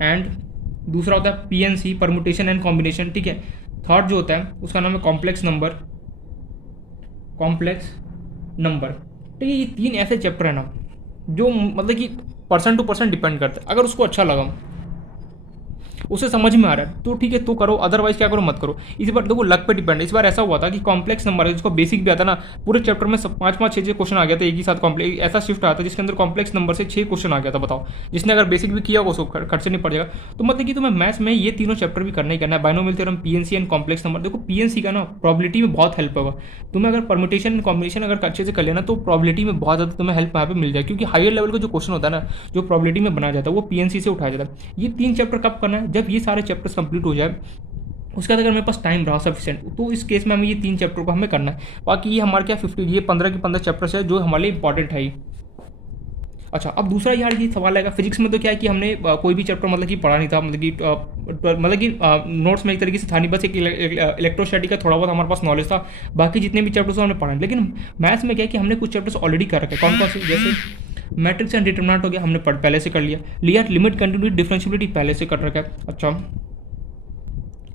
एंड दूसरा होता है पीएनसी, परमुटेशन एंड कॉम्बिनेशन, ठीक है। थर्ड जो होता है उसका नाम है कॉम्प्लेक्स नंबर। कॉम्प्लेक्स नंबर, ठीक है। ये 3 ऐसे चैप्टर है ना जो मतलब कि पर्सन टू पर्सन डिपेंड करते हैं। अगर उसको अच्छा लगा उसे समझ में आ रहा है तो ठीक है तो करो, अदरवाइज क्या करो मत करो। इस बार देखो लक पे डिपेंड है। इस बार ऐसा हुआ था कि कॉम्प्लेक्स नंबर है जिसको बेसिक भी आता ना, पूरे चैप्टर में 5-5 6-6 क्वेश्चन आ गया था एक ही साथ। कॉम्प्लेक्स ऐसा शिफ्ट आता जिसके अंदर कॉम्प्लेक्स नंबर से 6 क्वेश्चन आ गया था। बताओ, जिसने अगर बेसिक भी किया होगा उसको खर्चे नहीं पड़ जाएगा। तो मतलब कि तुम्हें मैथ्स में ये तीनों चैप्टर भी करना ही करना है, binomial theorem, PNC and complex number. देखो पीएनसी का ना प्रोबेबिलिटी में बहुत हेल्प होगा तुम्हें, अगर परम्यूटेशन कॉम्बिनेशन अगर अच्छे से कर लेना तो प्रोबेबिलिटी में बहुत ज़्यादा तुम्हें हेल्प यहाँ पे मिल जाए, क्योंकि हायर लेवल का जो क्वेश्चन होता है ना, जो प्रोबेबिलिटी में बनाया जाता है वो पीएनसी से उठाया जाता है। ये 3 चैप्टर कब करना है, जब ये सारे चैप्टर्स कंप्लीट हो जाए, उसके बाद अगर मेरे पास टाइम रहा सफिशिएंट तो इस केस में हमें ये 3 चैप्टर को हमें करना है। बाकी ये हमारे क्या 50 ये 15 के 15 चैप्टर्स है जो हमारे लिए इंपॉर्टेंट है। अच्छा, अब दूसरा यार ये सवाल आएगा, फिजिक्स में तो क्या है कि हमने कोई भी चैप्टर मतलब कि पढ़ा नहीं था, मतलब कि नोट्स में एक तरीके से था नहीं, बस एक इलेक्ट्रोस्टैटिक का थोड़ा बहुत हमारे पास नॉलेज था, बाकी जितने भी चैप्टर्स हमने पढ़ा। लेकिन मैथ्स में क्या है कि हमने कुछ चैप्टर्स ऑलरेडी कर रखे। कौन कौन से, जैसे मैट्रिक्स एंड डिटरमिनेंट हो गया, हमने पहले से कर लिया लिमिट, कंटिन्यूटी, डिफरेंशियबिलिटी पहले से कर रखा है। अच्छा,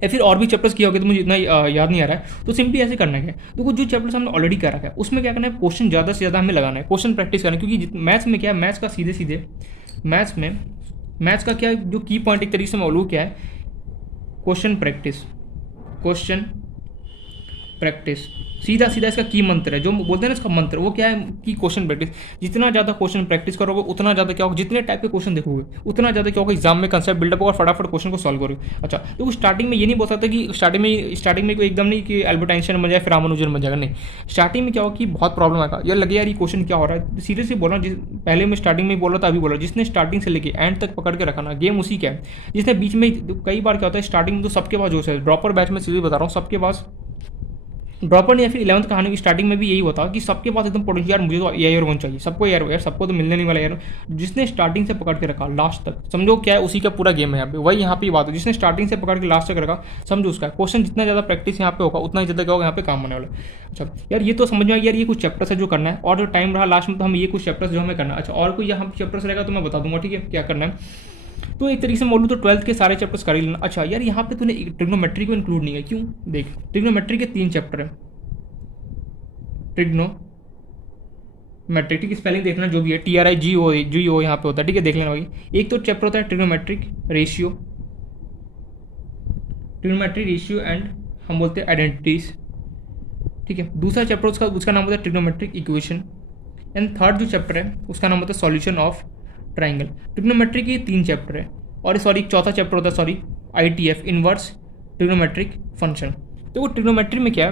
या फिर और भी चैप्टर्स किया होगा तो मुझे इतना याद नहीं आ रहा है। तो सिंपली ऐसे करना है, तो जो चैप्टर्स हमने ऑलरेडी कर रखा है उसमें क्या करना है, क्वेश्चन ज़्यादा से ज़्यादा हमें लगाना है, क्वेश्चन प्रैक्टिस करना है। क्योंकि मैथ्स में क्या है, मैथ्स का सीधे मैथ्स का क्या जो की पॉइंट एक तरीके से मालूम क्या है, क्वेश्चन प्रैक्टिस सीधा इसका की मंत्र है, जो बोलते हैं ना इसका मंत्र, वो क्या है कि क्वेश्चन प्रैक्टिस। जितना ज़्यादा क्वेश्चन प्रैक्टिस करोगे उतना ज़्यादा क्या होगा, जितने टाइप के क्वेश्चन देखोगे उतना ज़्यादा क्या होगा, एग्जाम में कंसेप्ट बिल्डअप होगा, फटाफट क्वेश्चन को सॉल्व करोगे। अच्छा, तो स्टार्टिंग में ये नहीं बोल सकता कि स्टार्टिंग में कोई एकदम नहीं कि एल्बर्ट आइंस्टाइन बन जाए फिर रामानुजन बन जाएगा, नहीं। स्टार्टिंग में क्या होगा कि बहुत प्रॉब्लम आएगा, यार लगे यार ये क्वेश्चन क्या हो रहा है। सीरियसली बोल रहा हूँ, पहले मैं स्टार्टिंग में बोल रहा था, अभी बोल रहा हूँ, जिसने स्टार्टिंग से लेके एंड तक पकड़ के रखा ना, गेम उसी का है। जिसने बीच में, कई बार क्या होता है स्टार्टिंग में तो सबके पास जोश है, ड्रॉपर बैच में सीधे बता रहा हूँ, सबके पास ड्रॉपर नहीं, या फिर 11th कहानी की स्टार्टिंग में भी यही होता कि सबके पास एकदम पोटेंशियल, यार मुझे तो एआई 1 चाहिए, सबको यार सबको तो मिलने नहीं वाला यार। जिसने स्टार्टिंग से पकड़ के रखा लास्ट तक, समझो क्या है, उसी का पूरा गेम है यहाँ पे। वही यहाँ पे बात है, जिसने स्टार्टिंग से पकड़ के लास्ट तक रखा, समझो उसका क्वेश्चन जितना ज़्यादा प्रैक्टिस यहाँ पे होगा उतना ही ज़्यादा क्या होगा यहाँ पे काम होने वाला। अच्छा यार, ये तो समझ में यार, ये कुछ चैप्टर्स है जो करना है, और जो टाइम रहा लास्ट में तो हम ये कुछ चैप्टर्स जो हमें करना है। अच्छा, और कोई यहाँ चैप्टर्स रहेगा तो मैं बता दूंगा, ठीक है, क्या करना है। तो एक तरीके से बोलूँ तो 12th के सारे चैप्टर्स कर ही लेना। अच्छा यार, यहाँ पे तूने ट्रिग्नोमेट्री को इंक्लूड नहीं है, क्यों? देख, ट्रिग्नोमेट्री के 3 चैप्टर है। ट्रिग्नोमेट्रिक, ठीक है, स्पेलिंग देखना जो भी है, TRIGO यहाँ पे होता है, ठीक है, देख लेना भाई। एक तो चैप्टर होता है ट्रिग्नोमेट्रिक रेशियो एंड हम बोलते हैं आइडेंटिटीज, ठीक है। दूसरा चैप्टर उसका नाम होता है ट्रिग्नोमेट्रिक इक्वेशन, एंड थर्ड जो चैप्टर है उसका नाम होता है सॉल्यूशन ऑफ ट्राइंगल। ट्रिग्नोमेट्री के 3 चैप्टर है, और सॉरी एक चौथा चैप्टर होता है ITF, इनवर्स ट्रिग्नोमेट्रिक फंक्शन। तो वो ट्रिग्नोमेट्री में क्या है,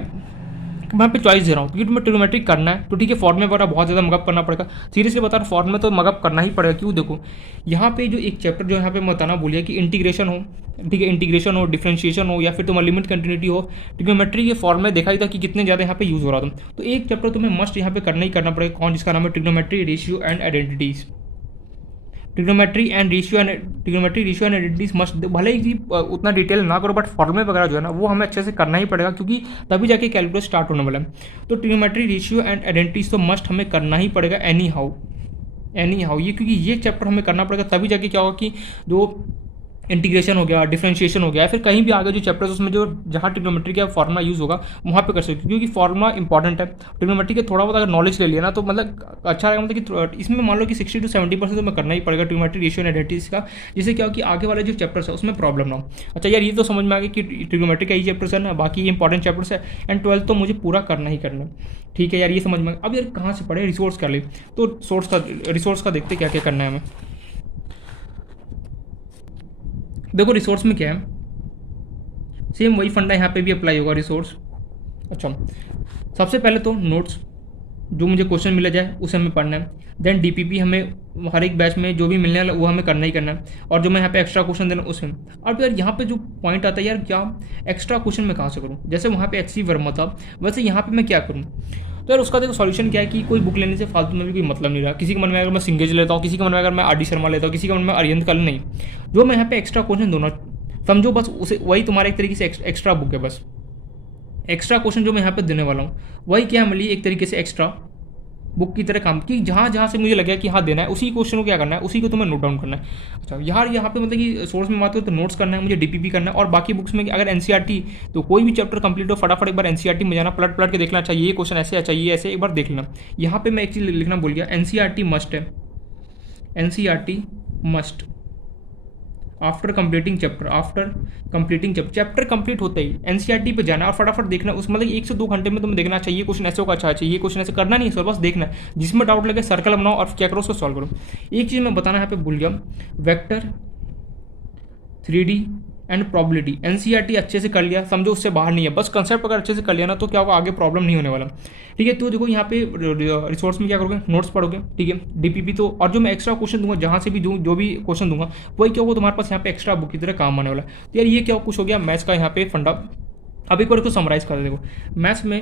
मैं पे चॉइस दे रहा हूँ, क्योंकि तुम्हें ट्रिग्नोमेट्री करना है तो ठीक है, फॉर्मूले वगैरह बहुत ज़्यादा मगअप करना पड़ेगा। सीरियसली बता रहा हूँ, फॉर्मूले तो मगअप करना ही पड़ेगा। क्यों? देखो यहाँ पे जो एक चैप्टर जो यहाँ पे मैं बताना बोलिए कि इंटीग्रेशन हो, ठीक है, इंटीग्रेशन हो, डिफरेंशिएशन हो, या फिर तुम्हारा लिमिट कंटिन्यूटी हो, ट्रिग्नोमेट्री के फॉर्मूले देखा ही था कि कितने ज़्यादा यहाँ पे यूज़ हो रहा था। तो एक चैप्टर तुम्हें मस्ट यहाँ पे करना ही करना पड़ेगा, कौन, जिसका नाम है trigonometry ratio and identities. Trigonometry ratio and identities must, भले ही उतना डिटेल ना करो, बट फॉर्मूले वगैरह जो है ना वो हमें अच्छे से करना ही पड़ेगा, क्योंकि तभी जाके कैलकुलस स्टार्ट होने वाला है। तो ट्रिग्नोमेट्री रेशियो एंड आइडेंटिटीज तो मस्ट हमें करना ही पड़ेगा एनी हाउ ये, क्योंकि ये चैप्टर हमें करना पड़ेगा, तभी जाके क्या होगा कि जो इंटीग्रेशन हो गया, डिफरेंशिएशन हो गया, फिर कहीं भी आगे जो चैप्टर्स उसमें जो जहाँ ट्रिग्नोमेट्री का फॉर्मूला यूज़ होगा वहाँ पे कर सकते हो, क्योंकि फॉर्मूला इंपॉर्टेंट है। ट्रिग्नोमेट्री के थोड़ा बहुत अगर नॉलेज ले लिया ना तो मतलब अच्छा रहेगा, मतलब कि इसमें मान लो कि 60 to 70% तो मैं करना ही पड़ेगा ट्रिग्नोमेट्री रेशियो एंड आइडेंटिटीज का, जिससे क्या हो कि आगे वाले जो चैप्टर्स है उसमें प्रॉब्लम ना हो। अच्छा यार, ये तो समझ में आ गया कि ट्रिग्नोमेट्री का ही चैप्टर्स है ना, बाकी ये इंपॉर्टेंट चैप्टर्स है, एंड 12th तो मुझे पूरा करना ही करना है, ठीक है यार, ये समझ में। अब यार कहाँ से पढ़े, रिसोर्स कर ले, तो रिसोर्स का देखते क्या क्या करना है हमें। देखो रिसोर्स में क्या है, सेम वही फंडा यहाँ पे भी अप्लाई होगा, रिसोर्स। अच्छा, सबसे पहले तो नोट्स, जो मुझे क्वेश्चन मिला जाए उसे हमें पढ़ना है। देन DPP हमें हर एक बैच में जो भी मिलने वाला वो हमें करना ही करना है, और जो मैं यहाँ पे एक्स्ट्रा क्वेश्चन देना उसमें। अब यार यहाँ पे जो पॉइंट आता है यार, क्या एक्स्ट्रा क्वेश्चन मैं कहाँ से करूँ, जैसे वहाँ पे HC वर्मा था, वैसे यहाँ पे मैं क्या करूँ। तो यार उसका देखो सॉल्यूशन क्या है कि कोई बुक लेने से फालतू में भी कोई मतलब नहीं रहा। किसी के मन में अगर मैं सिंगेज लेता हूँ, किसी के मन में अगर मैं RD शर्मा लेता हूँ, किसी के मन में अरिहंत कल, नहीं, जो मैं यहाँ पे एक्स्ट्रा क्वेश्चन दूंगा समझो बस उसे, वही तुम्हारा एक तरीके से एक्स्ट्रा बुक है। बस एक्स्ट्रा क्वेश्चन जो मैं यहाँ पे देने वाला हूँ वही क्या मिली, एक तरीके से एक्स्ट्रा बुक की तरह काम की, जहाँ जहाँ से मुझे लगा कि हाँ देना है उसी क्वेश्चन को क्या करना है, उसी को तुम्हें नोट डाउन करना है। अच्छा यार, यहाँ पे मतलब कि सोर्स में बात हो तो नोट्स करना है मुझे, DPP करना है, और बाकी बुक्स में अगर NCERT, तो कोई भी चैप्टर कंप्लीट हो फटाफट एक बार NCERT में जाना, पलट के देखना, अच्छा ये क्वेश्चन ऐसे, अच्छा ये ऐसे, एक बार देख लेना। यहाँ पे मैं एक चीज़ लिखना भूल गया, NCERT मस्ट है, NCERT must. After completing chapter complete होते ही एनसीईआरटी पे जाना और फटाफट देखना, उस मतलब 1 से 2 घंटे में तुम्हें देखना चाहिए क्वेश्चन ऐसे होगा, अच्छा चाहिए क्वेश्चन ऐसे करना नहीं है, बस देखना है, जिसमें डाउट लगे सर्कल बनाओ और क्या करो उसको सॉल्व करो। एक चीज़ मैं बताना यहाँ पे भूल गया, vector 3D and probability NCERT अच्छे से कर लिया, समझो उससे बाहर नहीं है, बस कंसेप्ट अगर अच्छे से कर लिया ना तो क्या होगा, आगे प्रॉब्लम नहीं होने वाला। ठीक है, तो देखो यहाँ पे रिसोर्स में क्या करोगे, नोट्स पढ़ोगे, ठीक है, डीपीपी तो, और जो मैं एक्स्ट्रा क्वेश्चन दूंगा जहाँ से भी जो भी क्वेश्चन दूंगा वही क्या होगा तुम्हारे पास यहाँ पे एक्स्ट्रा बुक की तरह काम आने वाला। तो यार ये क्या कुछ हो गया मैथ्स का यहाँ पे फंडा। अब एक बार इसको समराइज कर देखो, मैथ्स में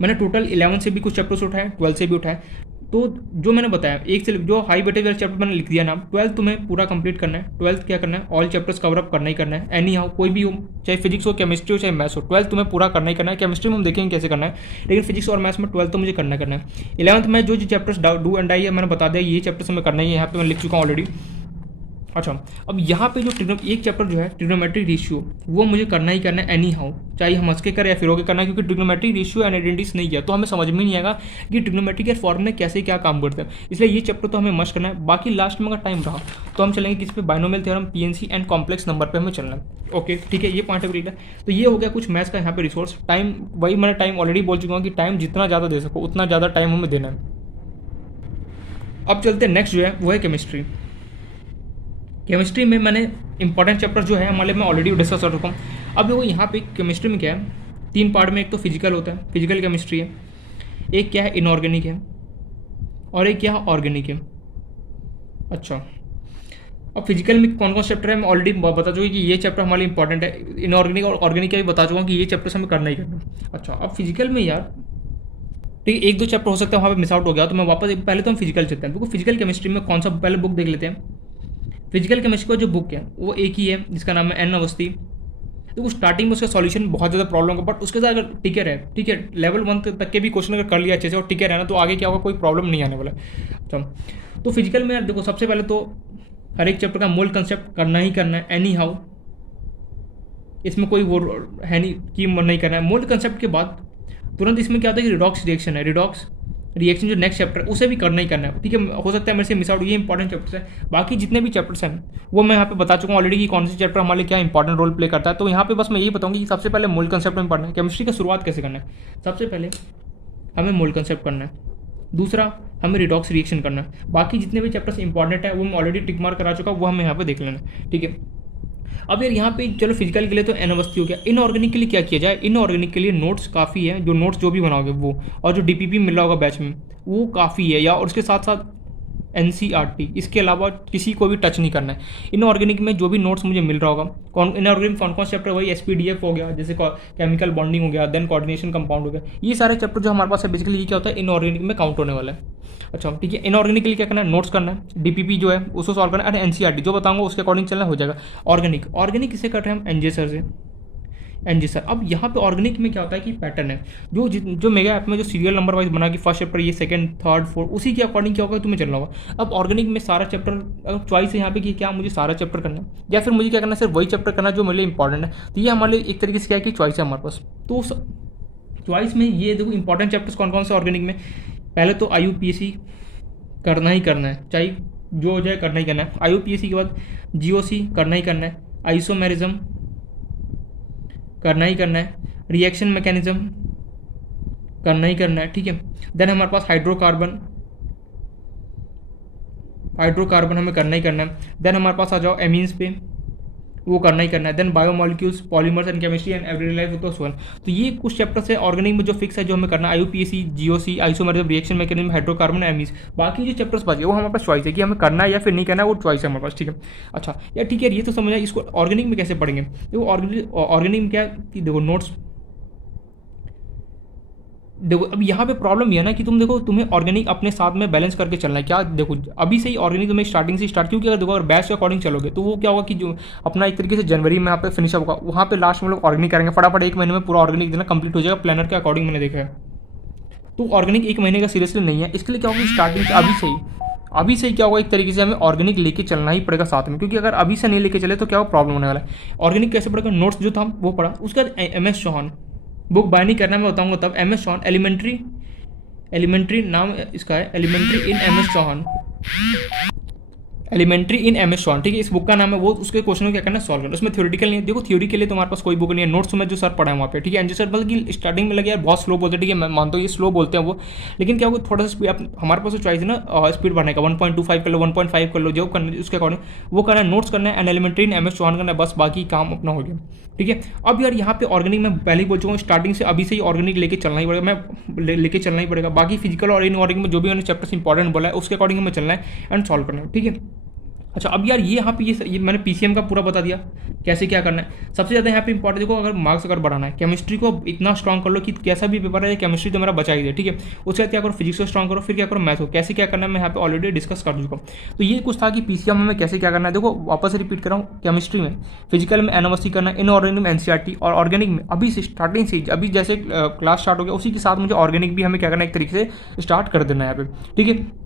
मैंने टोटल 11 से भी कुछ चैप्टर्स उठाए, 12 से भी उठाए, तो जो मैंने बताया एक से जो हाई वेटेज वाले चैप्टर मैंने लिख दिया नाम, 12th तुम्हें पूरा कंप्लीट करना है, 12th क्या करना है, ऑल चैप्टर्स कवर अप करना ही करना है, एनी हाउ कोई भी हो, चाहे फिजिक्स हो, केमिस्ट्री हो, चाहे मैथ्स हो, 12th तुम्हें पूरा करना ही करना है। केमिस्ट्री में हम देखेंगे कैसे करना है, लेकिन फिजिक्स और मैथ्स में 12th तो मुझे करना है। 11th में जो चैप्टर्स डू एंड डाई है मैंने बता दिया, ये चैप्टर्स हमें करना ही है, यहाँ पे मैं लिख चुका हूँ ऑलरेडी। अच्छा, अब यहाँ पे जो एक चैप्टर जो है ट्रिग्नोमेट्रिक रेशियो, वो मुझे करना ही करना है एनी हाउ, चाहे हम हंस के करें या फिर होके करना है, क्योंकि ट्रिग्नोमेट्रिक रेशियो एंड आइडेंटिटीज नहीं किया तो हमें समझ में नहीं आएगा कि ट्रिग्नोमेट्रिक के फॉर्मूले कैसे क्या काम करते हैं, इसलिए ये चैप्टर तो हमें मस्ट करना है। बाकी लास्ट में अगर टाइम रहा तो हम चलेंगे किस पे, binomial theorem, PNC and complex number पे हमें चलना है। ओके ठीक है, ये पॉइंट ऑफ व्यू है। तो ये हो गया कुछ मैथ्स का यहाँ पे रिसोर्स। टाइम वही मैंने टाइम ऑलरेडी बोल चुका हूँ कि टाइम जितना ज़्यादा दे सको उतना ज़्यादा टाइम हमें देना है। अब चलते नेक्स्ट जो है वो है केमिस्ट्री। केमिस्ट्री में मैंने इंपॉर्टेंट चैप्टर जो है हमारे मैं ऑलरेडी डिस्कस कर चुका हूँ। अब देखो यहाँ पे केमिस्ट्री में क्या है, 3 पार्ट में, एक तो फिजिकल होता है, फिजिकल केमिस्ट्री है, एक क्या है इनऑर्गेनिक है, और एक क्या है ऑर्गेनिक है। अच्छा, अब फिजिकल में कौन कौन चैप्टर है मैं ऑलरेडी बता चुका कि ये चैप्टर हमारे इंपॉर्टेंट है, इनऑर्गेनिक और ऑर्गेनिक का भी बता चुका हूँ कि ये चैप्टर हमें करना ही करना है। अच्छा, अब फिजिकल में यार ठीक है 1-2 चैप्टर हो सकता है वहाँ पे मिस आउट हो गया, तो मैं वापस पहले तो हम फिजिकल चलते हैं। देखो फिजिकल केमिस्ट्री में कौन सा पहले बुक देख लेते हैं। फिजिकल केमिस्ट्री का जो बुक है वो एक ही है जिसका नाम है एन अवस्थी। तो स्टार्टिंग में उसका सॉल्यूशन बहुत ज़्यादा प्रॉब्लम होगा, बट उसके साथ अगर टिकर है, ठीक है, लेवल 1 तक के भी क्वेश्चन अगर कर लिया अच्छे से और टिकर है ना, तो आगे क्या होगा, कोई प्रॉब्लम नहीं आने वाला। तो फिजिकल में यार देखो सबसे पहले तो हर एक चैप्टर का मूल कंसेप्ट करना ही करना है एनी हाउ, इसमें कोई वो है नहीं कि नहीं करना है। मूल कंसेप्ट के बाद तुरंत इसमें क्या होता है कि रिडॉक्स रिएक्शन है, रिडॉक्स रिएक्शन जो नेक्स्ट चैप्टर है उसे भी करना ही करना है। ठीक है, हो सकता है मेरे से मिस आउट, ये इंपॉर्टेंट चैप्टर्स है। बाकी जितने भी चैप्टर्स हैं वो मैं यहाँ पे बता चुका हूँ ऑलरेडी कि कौन से चैप्टर हमारे लिए क्या इंपॉर्टेंट रोल प्ले करता है। तो यहाँ पे बस मैं यही बताऊँगी कि सबसे पहले मूल कंसेप्ट में पढ़ना है। केमिस्ट्री की शुरुआत कैसे करना है, सबसे पहले हमें मूल कंसेप्ट करना है, दूसरा हमें रिडॉक्स रिएक्शन करना है। बाकी जितने भी चैप्टर्स इंपॉर्टेंट है वो मैं ऑलरेडी टिक मार्क करा चुका हूँ, वो हमें यहाँ पे देख लेना है। ठीक है, अब यार यहाँ पे चलो फिजिकल के लिए तो एन अवस्थी हो गया। इनऑर्गेनिक के लिए क्या किया जाए, इनऑर्गेनिक के लिए नोट्स काफ़ी है, जो नोट्स जो भी बनाओगे वो, और जो डीपीपी मिल रहा होगा बैच में वो काफ़ी है, या और उसके साथ साथ एनसीईआरटी, इसके अलावा किसी को भी टच नहीं करना है। इनऑर्गेनिक में जो भी नोट्स मुझे मिल रहा होगा, इनऑर्गेनिक कौन कौन चैप्टर, वही एसपीडीएफ हो गया, जैसे केमिकल बॉन्डिंग हो गया, देन कोऑर्डिनेशन कंपाउंड हो गया, ये सारे चैप्टर जो हमारे पास है बेसिकली ये क्या होता है इनऑर्गेनिक में काउंट होने वाला है। अच्छा ठीक है, इनऑर्गेनिक के लिए क्या करना है, नोट्स करना है, डीपीपी जो है उसको सॉल्व करना है, अरे एनसीईआरटी जो बताऊंगा उसके अकॉर्डिंग चलना हो जाएगा। ऑर्गेनिक किसे कर रहे हैं हम, एनजे सर से, एनजी सर। अब यहाँ पे ऑर्गेनिक में क्या होता है कि पैटर्न है, जो मेगा ऐप में जो सीरियल नंबर वाइज बना कि फर्स्ट चैप्टर ये, सेकंड, थर्ड, फोर्थ, उसी के अकॉर्डिंग क्या होगा तुम्हें चलना होगा। अब ऑर्गेनिक में सारा चैप्टर, अगर चॉइस है यहाँ पे कि क्या मुझे सारा चैप्टर करना है या फिर मुझे क्या करना है, सिर्फ वही चैप्टर करना जो मेरे लिए इंपॉर्टेंट है, तो ये हमारे लिए एक तरीके से क्या है कि चॉइस है हमारे पास। तो चॉइस में ये देखो इंपॉर्टेंट चैप्टर्स कौन कौन से ऑर्गेनिक में, पहले तो IUPAC करना ही करना है, चाहे जो हो जाए करना ही करना है। IUPAC के बाद GOC करना ही करना है, आइसोमेरिज्म करना ही करना है, रिएक्शन मैकेनिज्म करना ही करना है। ठीक है, देन हमारे पास हाइड्रोकार्बन हमें करना ही करना है। देन हमारे पास आ जाओ एमीन्स पे, वो करना ही करना है। Then biomolecules, polymers and chemistry and everyday life तो वन। तो ये कुछ चैप्टर्स है ऑर्गेनिक में जो फिक्स है, जो हमें करना है, IUPAC, GOC, isomerism, reaction mechanism, hydrocarbon, amines. बाकी जो चैप्टर्स बच गए वो हमारे पास चॉइस है कि हमें करना है या फिर नहीं करना है, वो चॉइस है हमारे पास। ठीक है, अच्छा यार ठीक है, ये तो समझ इसको ऑर्गेनिक में कैसे पढ़ेंगे। देखो ऑर्गेनिक में क्या कि देखो नोट्स, देखो अब यहाँ पे प्रॉब्लम ये है ना कि तुम देखो तुम्हें ऑर्गेनिक अपने साथ में बैलेंस करके चलना है। क्या देखो अभी से ही ऑर्गेनिक तुम्हें स्टार्टिंग से स्टार्ट, क्योंकि अगर देखो अगर बैच के अकॉर्डिंग चलोगे तो वो क्या होगा कि जो अपना एक तरीके से जनवरी में यहाँ पे फिनिश होगा, वहाँ पे लास्ट में लोग ऑर्गेनिक करेंगे फटाफट, 1 महीने में पूरा ऑर्गेनिक देना कंप्लीट हो जाएगा प्लानर के अकॉर्डिंग, मैंने देखा है। तो ऑर्गेनिक 1 महीने का सीरियसली नहीं है, इसके लिए क्या होगा स्टार्टिंग से अभी से ही क्या होगा, एक तरीके से हमें ऑर्गेनिक लेके चलना ही पड़ेगा साथ में, क्योंकि अगर अभी से नहीं लेके चले तो क्या होगा प्रॉब्लम होने वाला है। ऑर्गेनिक कैसे पड़ेगा, नोट्स जो था वो पढ़ा, उसके बाद MS चौहान बुक बाय नहीं करना मैं बताऊंगा तब। MS चौहान एलिमेंट्री नाम इसका है, elementary in MS Chauhan. Elementary in M S शॉन, ठीक है, इस बुक का नाम है, वो उसके क्वेश्चन को क्या करना है, सॉल्व करना। उसमें थ्योरेटिकल नहीं है, देखो थ्योरी के लिए तुम्हारे पास कोई बुक नहीं है, नोट्स में जो सर पढ़ा है वहाँ पे, ठीक है। एनजी सर बल्कि स्टार्टिंग में लगे यार बहुत स्लो बोलते हैं, ठीक है, मैं मानता हूँ ये स्लो बोलते हैं वो, लेकिन क्या होगा थोड़ा सा स्पीड, आप हमारे पास तो चॉइस है ना स्पीड बढ़ाने का, 1.25 कर लो, 1.5 कर लो, जो करना है उसके अकॉर्डिंग वो करना है, नोट्स करना है, and elementary in M S शॉन करना है, बस बाकी काम अपना हो गया, ठीक है। अब यार यहाँ पे ऑर्गेनिक मैं पहले ही बोल चुका हूँ, स्टार्टिंग से अभी से ही ऑर्गेनिक लेके चलना ही पड़ेगा, मैं लेके चलना ही पड़ेगा। बाकी फिजिकल और इनऑर्गेनिक में जो भी मैंने चैप्टर्स इंपॉर्टेंट बोला है उसके अकॉर्डिंग हमें चलना है एंड सॉल्व करना है, ठीक है। अच्छा अब यार ये यहाँ पे ये मैंने पीसीएम का पूरा बता दिया कैसे क्या करना है। सबसे ज़्यादा यहाँ पे इंपॉर्टेंट देखो, अगर मार्क्स अगर बढ़ाना है, केमिस्ट्री को इतना स्ट्रॉन्ग कर लो कि कैसा भी पेपर है केमिस्ट्री तो मेरा बचा ही दे, ठीक है। उसके बाद क्या करो, फिजिक्स को स्ट्रॉन्ग करो, फिर क्या करो, मैथ को कैसे क्या करना है मैं यहाँ पे ऑलरेडी डिस्कस कर चुका हूँ। तो ये कुछ था कि पीसीएम में कैसे क्या करना है। देखो वापस से रिपीट कर रहा हूँ, केमिस्ट्री में फिजिकल में एनओसी करना है, इनऑर्गेनिक में एनसीईआरटी, और ऑर्गेनिक में अभी से स्टार्टिंग से अभी जैसे क्लास स्टार्ट हो गया उसी के साथ मुझे ऑर्गेनिक भी हमें क्या करना है एक तरीके से स्टार्ट कर देना है यहाँ पे, ठीक है।